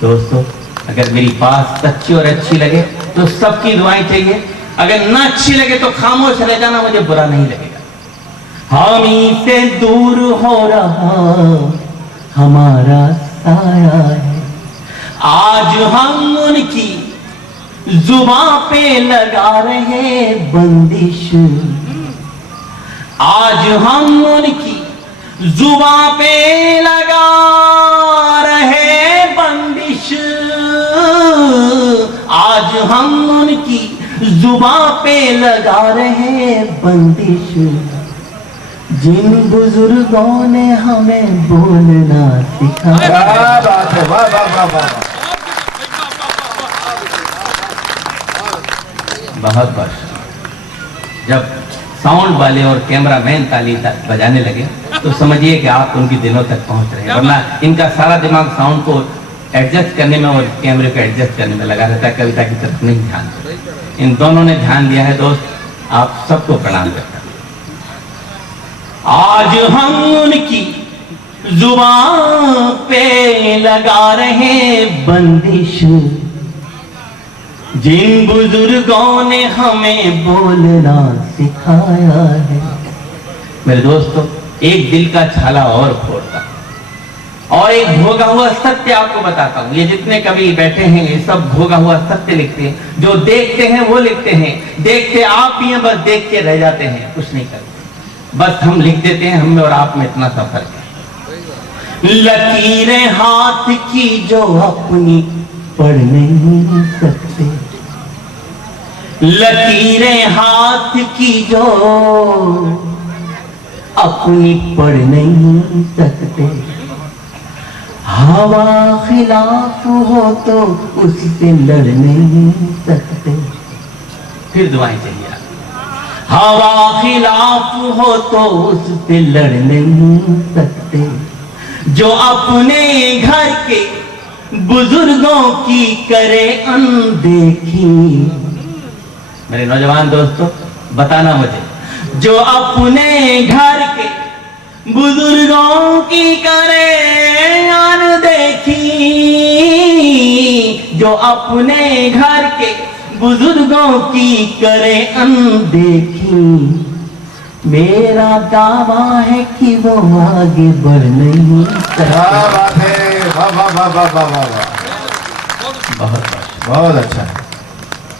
दोस्तों, अगर मेरी बात सच्ची और अच्छी लगे तो सबकी दुआएं चाहिए, अगर ना अच्छी लगे तो खामोश रह जाना, मुझे बुरा नहीं लगेगा। हमी से दूर हो रहा हमारा साया है, आज हम उनकी जुबां पे लगा रहे बंदिश। आज हम उनकी जुबां पे लगा रहे बंदिश। आज हम उनकी जुबां पे लगा रहे बंदिश। जिन बुजुर्गों ने हमें बोलना सिखाया। क्या बात है, वाह वाह वाह वाह। बहुत बार जब साउंड वाले और कैमरामैन ताली बजाने लगे तो समझिए कि आप उनके दिलों तक पहुंच रहे हैं, वरना इनका सारा दिमाग साउंड को एडजस्ट करने में और कैमरे को एडजस्ट करने में लगा रहता है, कविता की तरफ नहीं ध्यान देता। इन दोनों ने ध्यान दिया है। दोस्त, आप सबको प्रणाम करता हूं। आज हम उनकी जुबान पे लगा रहे बंदिश, जिन बुजुर्गों ने हमें बोलना सिखाया है। मेरे दोस्तों, एक दिल का छाला और फोड़ता और एक भोगा हुआ सत्य आपको बताता हूं। ये जितने कवि बैठे हैं ये सब भोगा हुआ सत्य लिखते हैं। जो देखते हैं वो लिखते हैं, देखते आप ही हैं, बस देख के रह जाते हैं, कुछ नहीं करते। बस हम लिख देते हैं, हम में और आप में इतना सा फर्क है। लकीरें हाथ की जो अपनी पढ़ नहीं सकते, लकीरें हाथ की जो अपनी पढ़ नहीं सकते, हवा खिलाफ हो तो उससे लड़ नहीं सकते। फिर दुआएं चाहिए। हवा खिलाफ हो तो उससे लड़ नहीं सकते, जो अपने घर के बुजुर्गों की करे अनदेखी। मेरे नौजवान दोस्तों, बताना मुझे, जो अपने घर के बुजुर्गों की करे अनदेखी, जो अपने घर के बुजुर्गों की करे अनदेखी, मेरा दावा है कि वो आगे बढ़ नहीं सकता। क्या बात है, वाह वाह वाह वाह वाह वाह वाह, बहुत अच्छा है।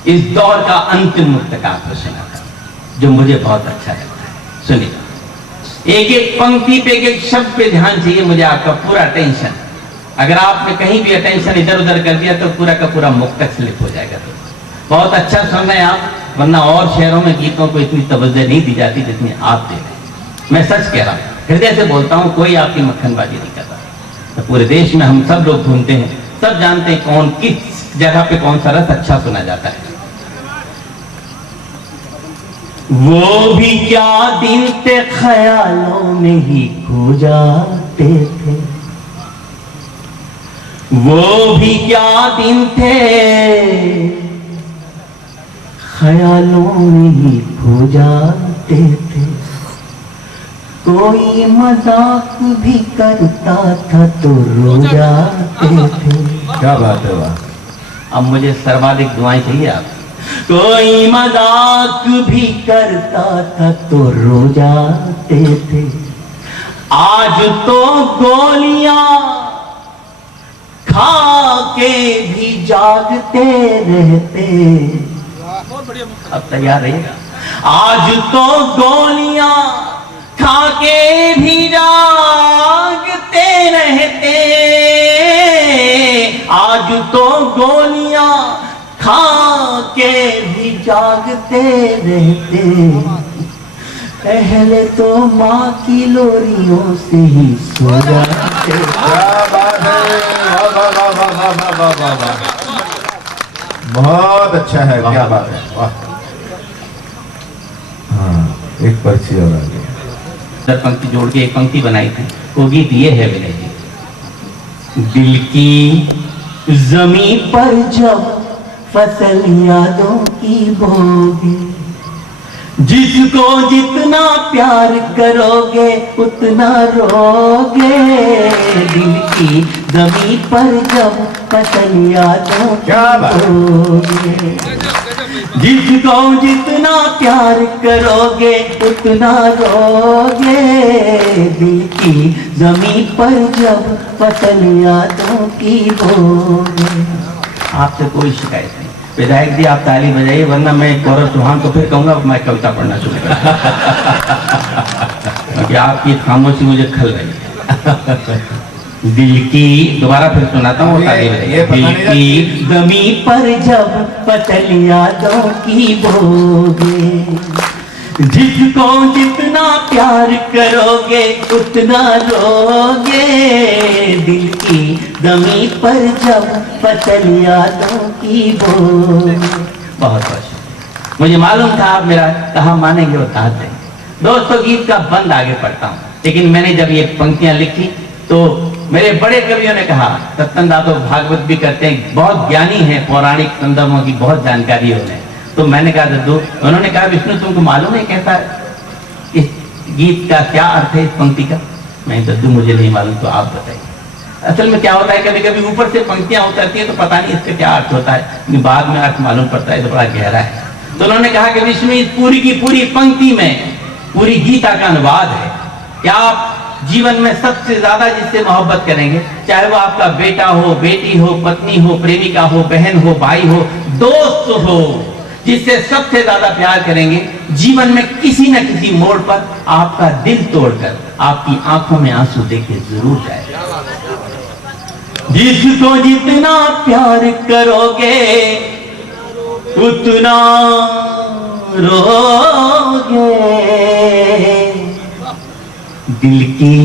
इस दौर का अंतिम मुक्तक आपको सुना था, जो मुझे बहुत अच्छा लगता है। सुनिए, एक एक पंक्ति पे, एक एक शब्द पे ध्यान चाहिए मुझे, आपका पूरा अटेंशन। अगर आपने कहीं भी अटेंशन इधर उधर कर दिया तो पूरा का पूरा मुक्तक स्लिप हो जाएगा। तो बहुत अच्छा सुन रहे हैं आप, वरना और शहरों में गीतों को इतनी तवज्जो नहीं दी जाती जितनी आप दे रहे हैं। मैं सच कह रहा हूँ, हृदय से बोलता हूँ, कोई आपकी मक्खनबाजी नहीं करता। तो पूरे देश में हम सब लोग घूमते हैं, सब जानते हैं कौन किस जगह पे कौन सा रस अच्छा सुना जाता है। वो भी क्या दिन थे ख्यालों में ही खो जाते थे, वो भी क्या दिन थे ख्यालों में ही खो जाते थे। कोई मजाक भी करता था तो रो जाते थे। क्या बात है, वाह। अब मुझे सर्वाधिक दुआएं चाहिए आप। कोई मजाक भी करता था तो रो जाते थे। आज तो गोलियां खा के भी जागते रहते। अब तैयार रहिएगा। आज तो गोलियां खा के भी जागते रहते, आज तो गोलियां खा के भी जागते रहते। पहले तो माँ की लोरियों से ही सो जाते। क्या बात है, वाह वाह वाह वाह वाह वाह वाह वाह वाह, बहुत अच्छा है, क्या बात है, वाह। हाँ, एक पर्ची और आ गई। पंक्ति जोड़ के एक पंक्ति बनाई थी, वो गीत ये है विनय जी। दिल की जमी पर जब फसल यादों की बोगे, जिसको जितना प्यार करोगे उतना रोगे। दिल की जमी पर जब फसल यादों की बोगे, जिसको जितना प्यार करोगे उतना रोगे। दिल की जमी पर जब फसल यादों की बोगे। आपसे कोई शिकायत नहीं। विधायक जी आप ताली बजाइए, वरना मैं कोरस सुहान तो फिर कहूंगा मैं कविता पढ़ना शुरू करूंगा, क्योंकि आपकी खामोशी मुझे खल रही है। दिल की, दोबारा फिर सुनाता हूँ, ताली बजाइए। दिल की जमी पर जब फसल यादों की बोगे, जिसको जितना प्यार करोगे उतना रोगे। दिल की जमी पर जब फसल यादों की बोगे। बहुत बहुत मुझे मालूम था आप मेरा कहा मानेंगे और कहा देंगे। दोस्तों, गीत का बंद आगे पढ़ता हूँ। लेकिन मैंने जब ये पंक्तियां लिखी तो मेरे बड़े कवियों ने कहा, सत्तनदास तो भागवत भी करते हैं, बहुत ज्ञानी हैं, पौराणिक संदर्भों की बहुत जानकारी उन्हें। तो मैंने कहा दद्दू, उन्होंने कहा विष्णु तुमको मालूम है कैसा इस गीत का क्या अर्थ है इस पंक्ति का? मैं दद्दू मुझे नहीं मालूम, तो आप बताइए। असल में क्या होता है, कभी कभी ऊपर से पंक्तियां उतरती है तो पता नहीं इसका क्या अर्थ होता है, लेकिन बाद में अर्थ मालूम पड़ता है तो बड़ा गहरा है। तो उन्होंने कहा कि विष्णु इस पूरी की पूरी पंक्ति में पूरी गीता का अनुवाद है कि आप जीवन में सबसे ज्यादा जिससे मोहब्बत करेंगे, चाहे वो आपका बेटा हो, बेटी हो, पत्नी हो, प्रेमिका हो, बहन हो, भाई हो, दोस्त हो, जिससे सबसे ज्यादा प्यार करेंगे, जीवन में किसी न किसी मोड़ पर आपका दिल तोड़कर आपकी आंखों में आंसू देके जरूर जाएगा। जिसको जितना प्यार करोगे उतना रोगे, दिल की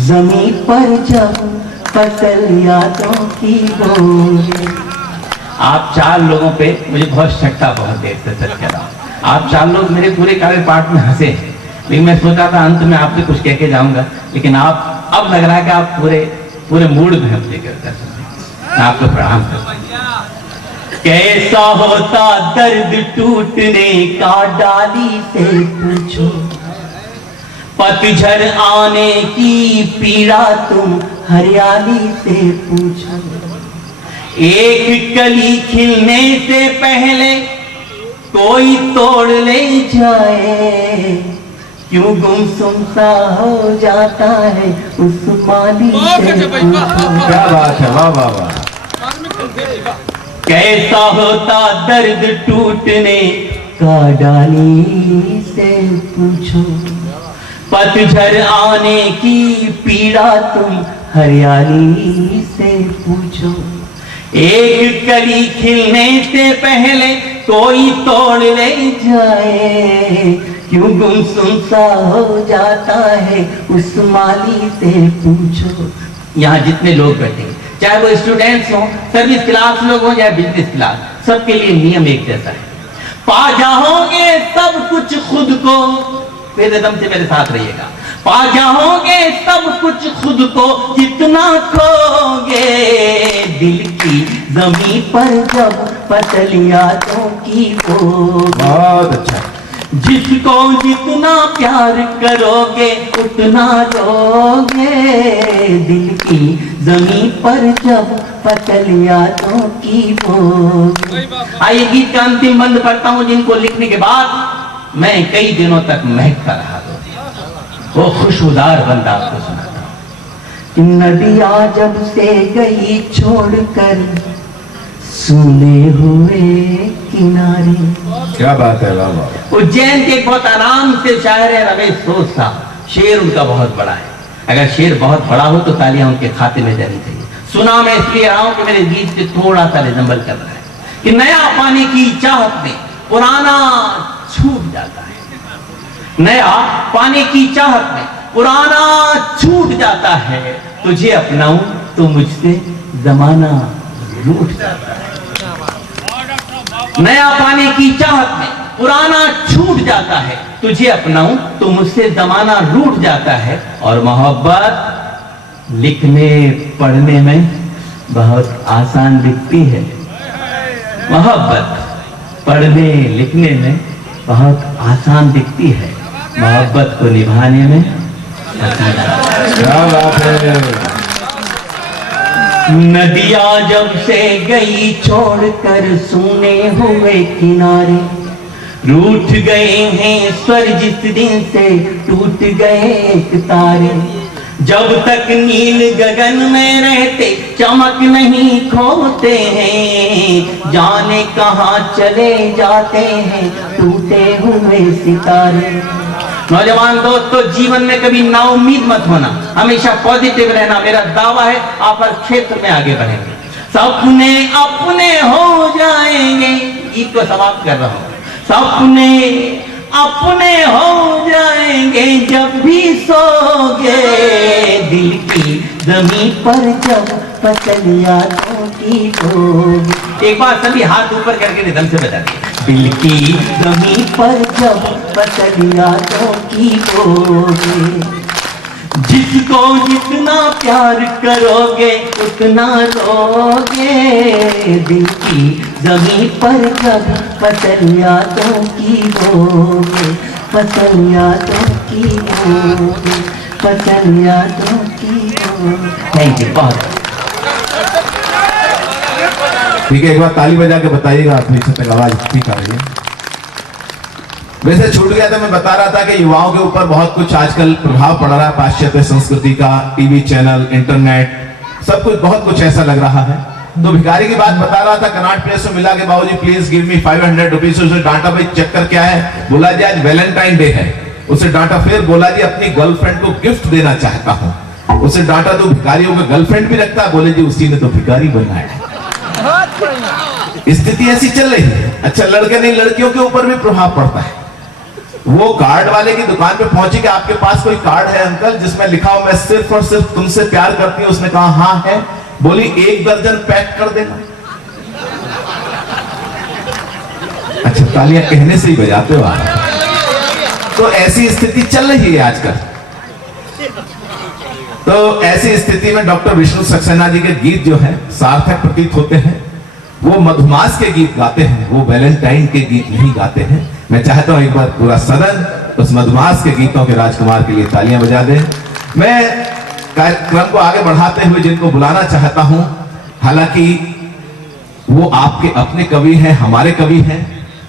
जमीन पर जब फसल यादों की बोले। आप 4 लोगों पे मुझे बहुत शक्का, बहुत देर से सच कह रहा हूं, आप 4 लोग मेरे पूरे कार्य पाठ में हंसे, लेकिन मैं सोचा था अंत में आपसे कुछ कह के जाऊंगा, लेकिन आप अब लग रहा है कि आप पूरे मूड में हम लेकर कर सकते। मैं आपको प्रणाम करता हूं। कैसा होता दर्द टूटने का डाली से पूछो, पतझड़ आने की पीड़ा तुम हरियाली से पूछो, एक कली खिलने से पहले कोई तोड़ ले जाए, क्यों गुमसुम सा हो जाता है उस माली से पूछो। क्या बात है, वाह वाह वाह। कैसा होता दर्द टूटने का डाली से पूछो, पतझड़ आने की पीड़ा तुम हरियाली से पूछो, एक कली खिलने से पहले कोई तोड़ ले जाए, क्यों गुमसुम सा हो जाता है उस माली से पूछो। यहाँ जितने लोग बैठे, चाहे वो स्टूडेंट्स हो, सर्विस क्लास लोग हो या बिजनेस क्लास, सबके लिए नियम एक जैसा है। पा जाओगे सब कुछ खुद को, मेरे दम से मेरे साथ रहिएगा, पा जाओगे सब कुछ खुद को जितना खोगे, दिल की जमीन पर जब पतल यादों की बोगे। बहुत अच्छा। जिसको जितना प्यार करोगे उतना रोगे, दिल की जमीन पर जब पतल यादों की बोगे। आइए गीत का अंतिम बंद पढ़ता हूँ, जिनको लिखने के बाद मैं कई दिनों तक महकता रहा, वो खुशबूदार बंदा आपको सुनाता हूँ। नदिया जब से गई छोड़कर सुने हुए किनारे। क्या बात है, वाह वाह। उज्जैन के बहुत आराम से शायर है रमेश सोच साहब, शेर उनका बहुत बड़ा है। अगर शेर बहुत बड़ा हो तो तालियां उनके खाते में जानी चाहिए। सुना मैं इसलिए रहा हूं कि मेरे गीत से थोड़ा सा रिजम्बल कर रहा है कि नया पाने की चाहत में पुराना छूट जाता है, नया पाने की चाहत में पुराना छूट जाता है, तुझे अपनाऊं तो मुझसे जमाना रूठ जाता है। नया पाने की चाहत में पुराना छूट जाता है, तुझे अपनाऊं तो मुझसे जमाना रूठ जाता है। और मोहब्बत लिखने पढ़ने में बहुत आसान दिखती है, मोहब्बत पढ़ने लिखने में बहुत आसान दिखती है, मोहब्बत को निभाने में क्या बात है। नदिया जब से गई छोड़कर सूने हुए किनारे, रूठ गए हैं स्वर जिस दिन से टूट गए तारे। जब तक नील गगन में रहते चमक नहीं खोते हैं, जाने कहाँ चले जाते हैं टूटे हुए सितारे। नौजवान दोस्तों, जीवन में कभी नाउम्मीद मत होना, हमेशा पॉजिटिव रहना मेरा दावा है। आप हर क्षेत्र में आगे बढ़ेंगे, सपने अपने हो जाएंगे। गीत को समाप्त कर रहा हूं। सपने अपने हो जाएंगे जब भी सोगे, दिल की जमीन पर जब पतल यादों की बोगे। एक बार सभी हाथ ऊपर करके रिदम से बता दिए। दिल की जमीन पर जब पतल यादों की बोगे, जिसको जितना प्यार करोगे उतना रोगे, दिल की जमीन पर जब फसल यादों की बोगे, फसल यादों की बोगे, फसल यादों की बोगे। थैंक यू बहुत। ठीक है, एक बार ताली बजा के बताइएगा अपनी तक आवाज ठीक आ रही है। वैसे छूट गया था, मैं बता रहा था कि युवाओं के ऊपर बहुत कुछ आजकल प्रभाव पड़ रहा है, पाश्चात्य संस्कृति का, टीवी चैनल, इंटरनेट, सब कुछ बहुत कुछ ऐसा लग रहा है। तो भिखारी की बात बता रहा था, कनाट प्लेस में मिला के बाबूजी प्लीज गिव मी 500 रुपीज। उसे डांटा, भाई चक्कर क्या है? बोला जी आज वैलेंटाइन डे है। उसे डांटा, फिर बोला जी अपनी गर्लफ्रेंड को गिफ्ट देना चाहता हूँ। उसे डांटा, तो भिखारियों का गर्लफ्रेंड भी रखता है? बोले जी उसी ने तो भिखारी बनाया। स्थिति ऐसी चल रही है। अच्छा, लड़के नहीं लड़कियों के ऊपर भी प्रभाव पड़ता है। वो कार्ड वाले की दुकान पे पहुंची कि आपके पास कोई कार्ड है अंकल जिसमें लिखा हो मैं सिर्फ और सिर्फ तुमसे प्यार करती हूं? उसने कहा हाँ है। बोली 1 दर्जन पैक कर देना। अच्छा, तालियां कहने से ही बजाते हो आप। तो ऐसी स्थिति चल रही है आजकल। तो ऐसी स्थिति में डॉक्टर विष्णु सक्सेना जी के गीत जो है सार्थक प्रतीत होते हैं। वो मधुमास के गीत गाते हैं, वो वैलेंटाइन के गीत नहीं गाते हैं। मैं चाहता हूं एक बार पूरा सदन उस मधुमास के गीतों के राजकुमार के लिए तालियां बजा दे। मैं कार्यक्रम को आगे बढ़ाते हुए जिनको बुलाना चाहता हूं, हालांकि वो आपके अपने कवि हैं, हमारे कवि हैं,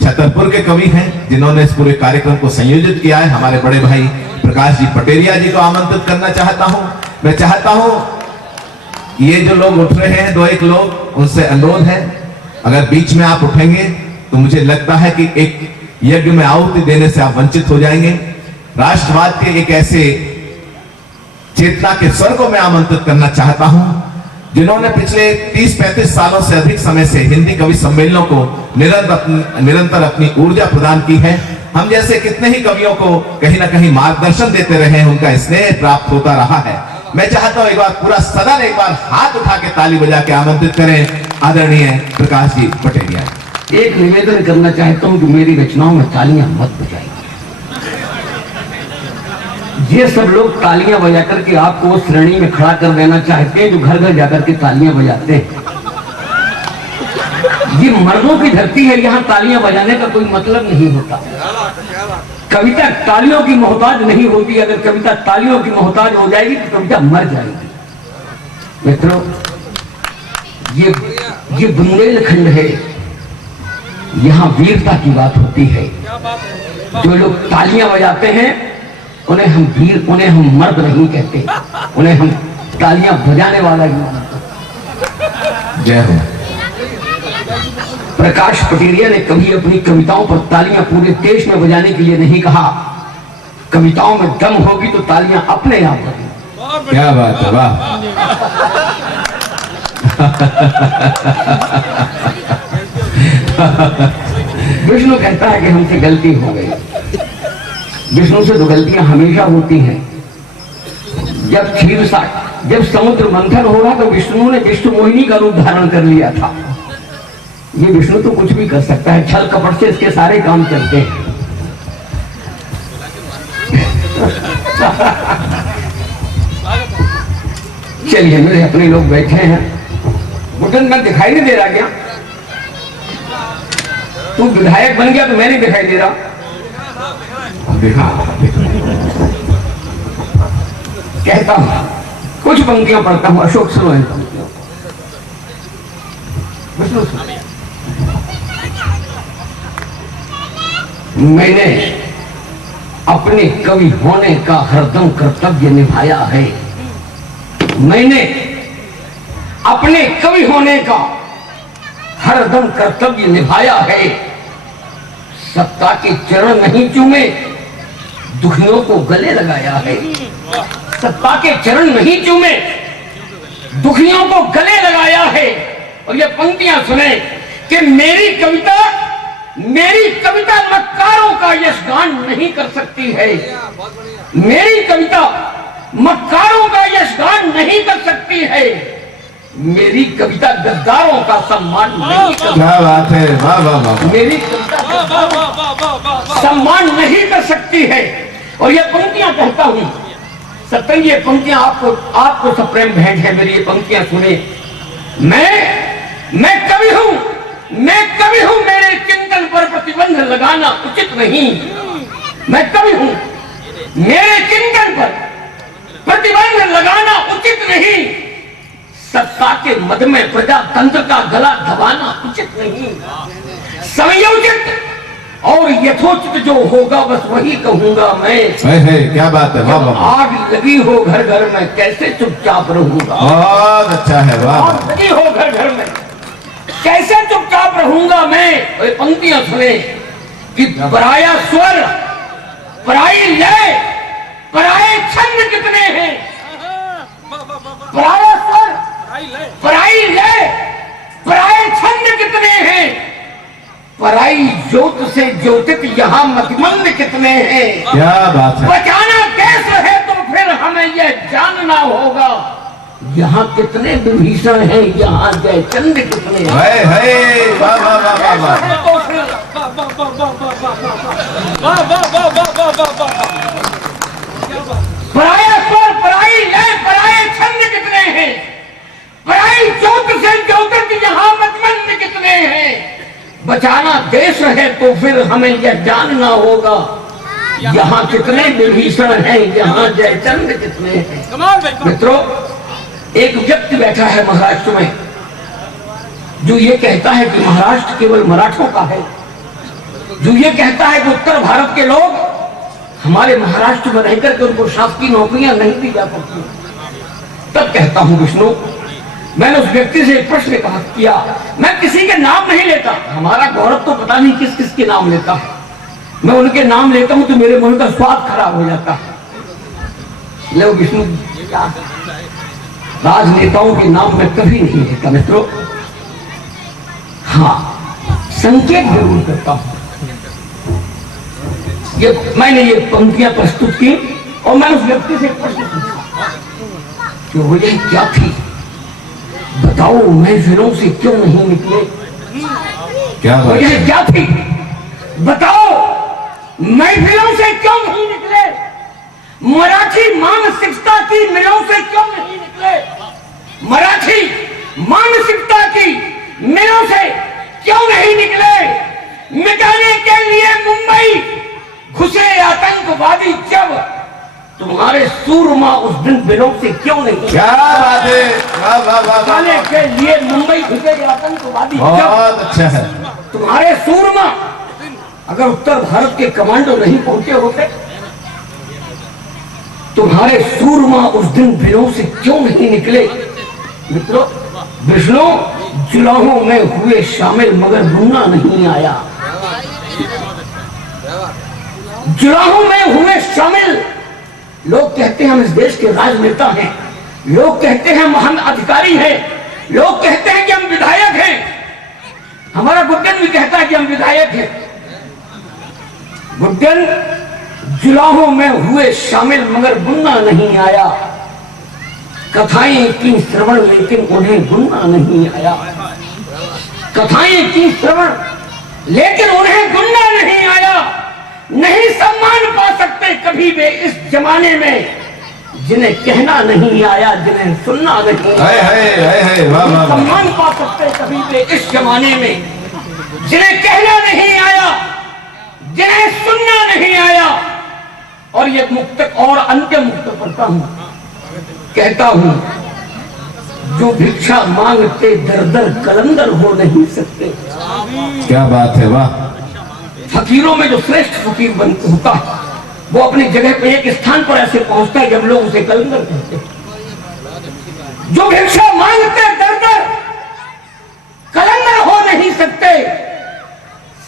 छतरपुर के कवि हैं, जिन्होंने इस पूरे कार्यक्रम को संयोजित किया है। हमारे बड़े भाई प्रकाश जी पटेरिया जी को आमंत्रित करना चाहता हूं। मैं चाहता हूं ये जो लोग उठ रहे हैं, 2-1 लोग, उनसे अनुरोध है अगर बीच में आप उठेंगे तो मुझे लगता है कि एक यज्ञ में आहुति देने से आप वंचित हो जाएंगे। राष्ट्रवाद के एक ऐसे चेतना के स्वर को मैं आमंत्रित करना चाहता हूं जिन्होंने पिछले 30-35 सालों से अधिक समय से हिंदी कवि सम्मेलनों को निरंतर अपनी ऊर्जा प्रदान की है। हम जैसे कितने ही कवियों को कहीं ना कहीं मार्गदर्शन देते रहे हैं, उनका स्नेह प्राप्त होता रहा है। मैं चाहता हूं एक बार पूरा सदन एक बार हाथ उठा के ताली बजा के आमंत्रित करें आदरणीय प्रकाश जी पटेरिया। एक निवेदन करना चाहता हूं कि मेरी रचनाओं में तालियां मत बजाइए। ये सब लोग तालियां बजा करके आपको उस श्रेणी में खड़ा कर देना चाहते हैं जो घर घर जाकर के तालियां बजाते हैं। ये मर्दों की धरती है, यहाँ तालियां बजाने का कोई मतलब नहीं होता। कविता तालियों की मोहताज नहीं होती। अगर कविता तालियों की मोहताज हो जाएगी तो कविता मर जाएगी। मित्रों, ये बुंदेलखंड है, यहाँ वीरता की बात होती है। जो लोग तालियां बजाते हैं उन्हें हम वीर, उन्हें हम मर्द नहीं कहते, उन्हें हम तालियां बजाने वाला ही मानते। जय हो। प्रकाश पटेरिया ने कभी अपनी कविताओं पर तालियां पूरे देश में बजाने के लिए नहीं कहा। कविताओं में दम होगी तो तालियां अपने आप बजेंगी। क्या बात है, वाह। विष्णु कहता है कि हमसे गलती हो गई। विष्णु से तो गलतियां हमेशा होती हैं। जब समुद्र मंथन हो रहा तो विष्णु ने विष्णु मोहिनी का रूप धारण कर लिया था। ये विष्णु तो कुछ भी कर सकता है, छल कपट से इसके सारे काम चलते हैं। चलिए, मेरे अपने लोग बैठे हैं। बुटन में दिखाई नहीं दे रहा क्या? तू विधायक बन गया तो मैं नहीं दिखाई दे रहा। कहता हूं, कुछ पंक्तियां पढ़ता हूं। अशोक सुनो इन पंक्तियों। मैंने अपने कवि होने का हरदम कर्तव्य निभाया है। मैंने अपने कवि होने का हरदम कर्तव्य निभाया है। सत्ता के चरण नहीं चूमे, दुखियों को गले लगाया है। सत्ता के चरण नहीं चूमे, दुखियों को गले लगाया है। और ये पंक्तियां सुने कि मेरी कविता मक्कारों का यशगान नहीं कर सकती है। मेरी कविता मक्कारों का यशगान नहीं कर सकती है। मेरी कविता गद्दारों का सम्मान नहीं कर सकती। क्या बात है, वाह वाह वाह। मेरी कविता सम्मान नहीं कर सकती है। और ये पंक्तियां कहता हूं सत्संग ये पंक्तियां आपको सब प्रेम भेंट है। मेरी ये पंक्तियां सुने। मैं कवि हूं, मेरे चिंतन पर प्रतिबंध लगाना उचित नहीं। मैं कवि हूं, मेरे चिंतन पर प्रतिबंध लगाना उचित नहीं। सत्ता के मद में प्रजातंत्र का गला दबाना उचित नहीं। समयोचित और यथोचित जो होगा बस वही कहूंगा मैं। है क्या बात है, वाह वाह, आग लगी हो घर घर में कैसे चुपचाप रहूंगा। बहुत अच्छा है, वाह वाह। आग लगी हो घर घर में कैसे चुपचाप रहूंगा मैं। ये पंक्तियां सुने कि पराया स्वर, पराई लय, पराए छंद कितने हैं। पराया स्वर, पराई लय, पराए छंद कितने हैं। पराई ज्योत से ज्योतित यहाँ मतमंद कितने हैं। क्या बात है। बचाना कैसे है तो फिर हमें यह जानना होगा। यहाँ कितने विभीषण हैं, यहाँ जयचंद कितने हैं। है वाह वाह वाह वाह वाह। तो फिर पराया स्वर, पराई लय, पराए छंद कितने हैं। पराई ज्योत से ज्योतित यहाँ मतमंद कितने हैं। बचाना देश है तो फिर हमें यह जानना होगा। यहाँ कितने विभीषण हैं, यहाँ जयचंद कितने हैं। मित्रों, एक व्यक्ति बैठा है महाराष्ट्र में जो ये कहता है कि महाराष्ट्र केवल मराठों का है, जो ये कहता है कि उत्तर भारत के लोग हमारे महाराष्ट्र में रहकर के उनको शासकीय नौकरियां नहीं दी जा सकती। तब कहता हूं विष्णु, मैंने उस व्यक्ति से एक प्रश्न किया, मैं किसी के नाम नहीं लेता, हमारा गौरव तो पता नहीं किस किस के नाम लेता है। मैं उनके नाम लेता हूं तो मेरे मुंह का स्वाद खराब हो जाता है। ले विष्णु, राजनेताओं के नाम मैं कभी नहीं लेता मित्रों। हाँ, संकेत जरूर करता हूं। मैंने ये पंक्तियां प्रस्तुत की और मैंने उस व्यक्ति से प्रश्न पूछा कि वजह क्या थी, बताओ महफिलों से क्यों नहीं निकले। क्या वजह क्या थी, बताओ महफिलों से क्यों नहीं निकले। मराठी मानसिकता की मिलों से क्यों नहीं निकले। मराठी मानसिकता की मिलों से क्यों नहीं निकले। मिटाने के लिए मुंबई घुसे आतंकवादी जब, तुम्हारे सूरमा उस दिन बिलों से क्यों नहीं। क्या बात है, वाह वाह वाह। मिटाने के लिए मुंबई घुसे आतंकवादी जब, बहुत अच्छा है। तुम्हारे सूरमा, अगर उत्तर भारत के कमांडो नहीं पहुंचे होते, तुम्हारे सूरमा उस दिन बिलों से क्यों नहीं निकले। मित्रों, विष्णु जुलाहों में हुए शामिल मगर मुन्ना नहीं आया। जुलाहों में हुए शामिल। लोग कहते हैं हम इस देश के राजनेता हैं, लोग कहते हैं हम अधिकारी हैं, लोग कहते हैं कि हम विधायक हैं। हमारा गुड्डन भी कहता है कि हम विधायक हैं। गुड्डन जुलाहों में हुए शामिल मगर गुन्ना नहीं आया। कथाएं की श्रवण लेकिन उन्हें गुन्ना नहीं आया। कथाएं की श्रवण लेकिन उन्हें गुन्ना नहीं आया। नहीं सम्मान पा सकते कभी वे इस जमाने में जिन्हें कहना नहीं आया, जिन्हें सुनना नहीं आया। वाह वाह। सम्मान पा सकते कभी वे इस जमाने में जिन्हें कहना नहीं आया, जिन्हें सुनना नहीं आया। और ये मुक्तक और अंत्य मुक्त करता हूं, कहता हूं, जो भिक्षा मांगते दर दर कलंदर हो नहीं सकते। क्या बात है, वाह। फकीरों में जो श्रेष्ठ फकीर होता है वो अपनी जगह पे एक स्थान पर ऐसे पहुंचता है जब लोग उसे कलंदर कहते हैं। जो भिक्षा मांगते दर दर कलंदर हो नहीं सकते,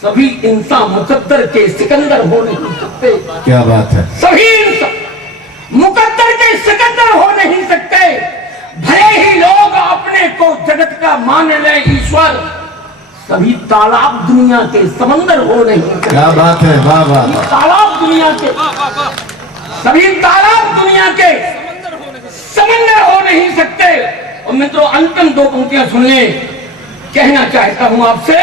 सभी इंसान मुकद्दर के सिकंदर हो नहीं सकते। क्या बात है। सभी इंसान मुकद्दर के सिकंदर हो नहीं सकते। भले ही लोग अपने को जगत का मान ले ईश्वर, सभी तालाब दुनिया के समंदर हो नहीं सकते। क्या बात है, वाह वाह। तालाब दुनिया के, सभी तालाब दुनिया के समंदर हो नहीं सकते। और मित्रों, अंतिम दो पंक्तियां सुन लें। कहना चाहता हूं आपसे,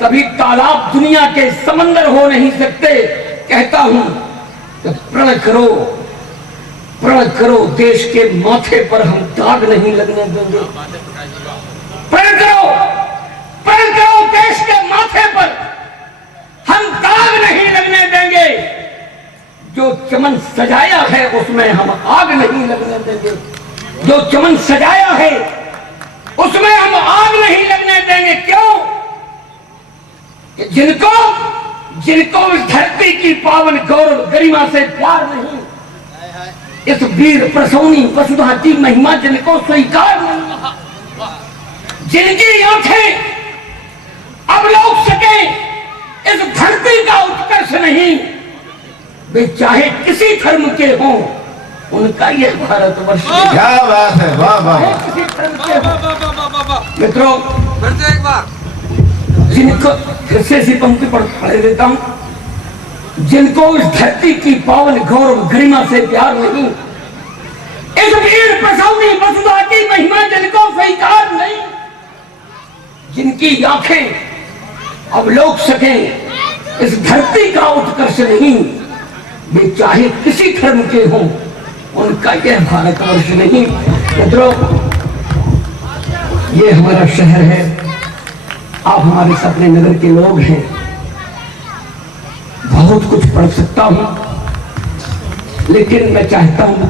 सभी तालाब दुनिया के समंदर हो नहीं सकते। कहता हूं कि प्रण करो, प्रण करो देश के माथे पर हम दाग नहीं लगने देंगे। प्रण करो देश के माथे पर हम दाग नहीं लगने देंगे। जो चमन सजाया है उसमें हम आग नहीं लगने देंगे। जो चमन सजाया है उसमें हम आग नहीं लगने देंगे। क्यों? जिनको इस धरती की पावन गौरव गरिमा से प्यार नहीं, इस वीर प्रसौनी वसुधा की महिमा जिनको स्वीकार नहीं, जिनकी आंखें अवलोक सके इस धरती का उत्कर्ष नहीं, वे चाहे किसी धर्म के हों, उनका यह भारतवर्ष क्या बात है, वाह वाह। किसी धर्म के हों। मित्रों, फिर से एक बार जिनको फिर से इसी पंक्ति पर पढ़ देता हूं। जिनको इस धरती की पावन गौरव गरिमा से प्यार नहीं, इस वीर प्रसौनी वसुधा की महिमा जिनको स्वीकार नहीं, जिनकी आंखें अवलोक सके इस धरती का उत्कर्ष नहीं, वे चाहे किसी धर्म के हों, उनका यह भारतवर्ष नहीं। मित्रों, ये हमारा शहर है, आप हमारे सपने नगर के लोग हैं। बहुत कुछ पढ़ सकता हूं, लेकिन मैं चाहता हूं,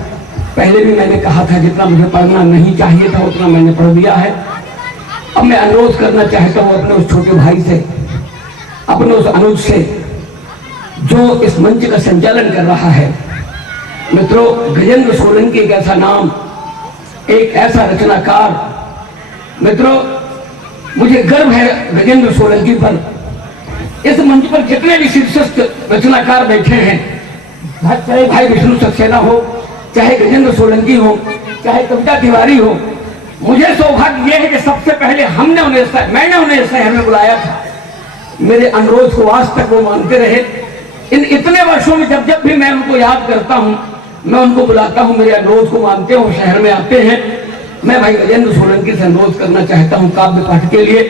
पहले भी मैंने कहा था जितना मुझे पढ़ना नहीं चाहिए था उतना मैंने पढ़ दिया है। अब मैं अनुरोध करना चाहता हूं अपने उस छोटे भाई से, अपने उस अनुज से जो इस मंच का संचालन कर रहा है। मित्रों, गजेंद्र सोलंकी एक ऐसा नाम, एक ऐसा रचनाकार। मित्रों, मुझे गर्व है गजेंद्र सोलंकी पर। इस मंच पर जितने भी शीर्षस्थ रचनाकार बैठे हैं, चाहे भाई विष्णु सक्सेना हो, चाहे गजेंद्र सोलंकी हो, चाहे कविता तिवारी हो, मुझे सौभाग्य यह है कि सबसे पहले मैंने उन्हें शहर में बुलाया था। मेरे अनुरोध को आज तक वो मानते रहे। इन इतने वर्षों में जब जब भी मैं उनको याद करता हूं, मैं उनको बुलाता हूं, मेरे अनुरोध को मानते हैं, शहर में आते हैं। मैं भाई गजेंद्र सोलंकी से अनुरोध करना चाहता हूं काव्य पाठ के लिए।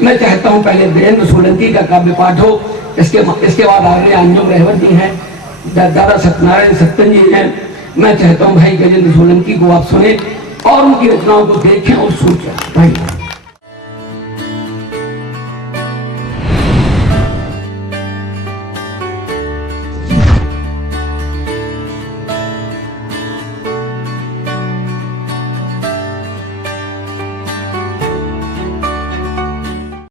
मैं चाहता हूं पहले गजेंद्र सोलंकी का काव्य पाठ हो, इसके बाद आगे अंजुम रहमत जी हैं, दादा सत्यनारायण सत्तन जी हैं। मैं चाहता हूं भाई गजेंद्र सोलंकी को आप सुने और उनकी रचनाओं को देखें और सोचें। भाई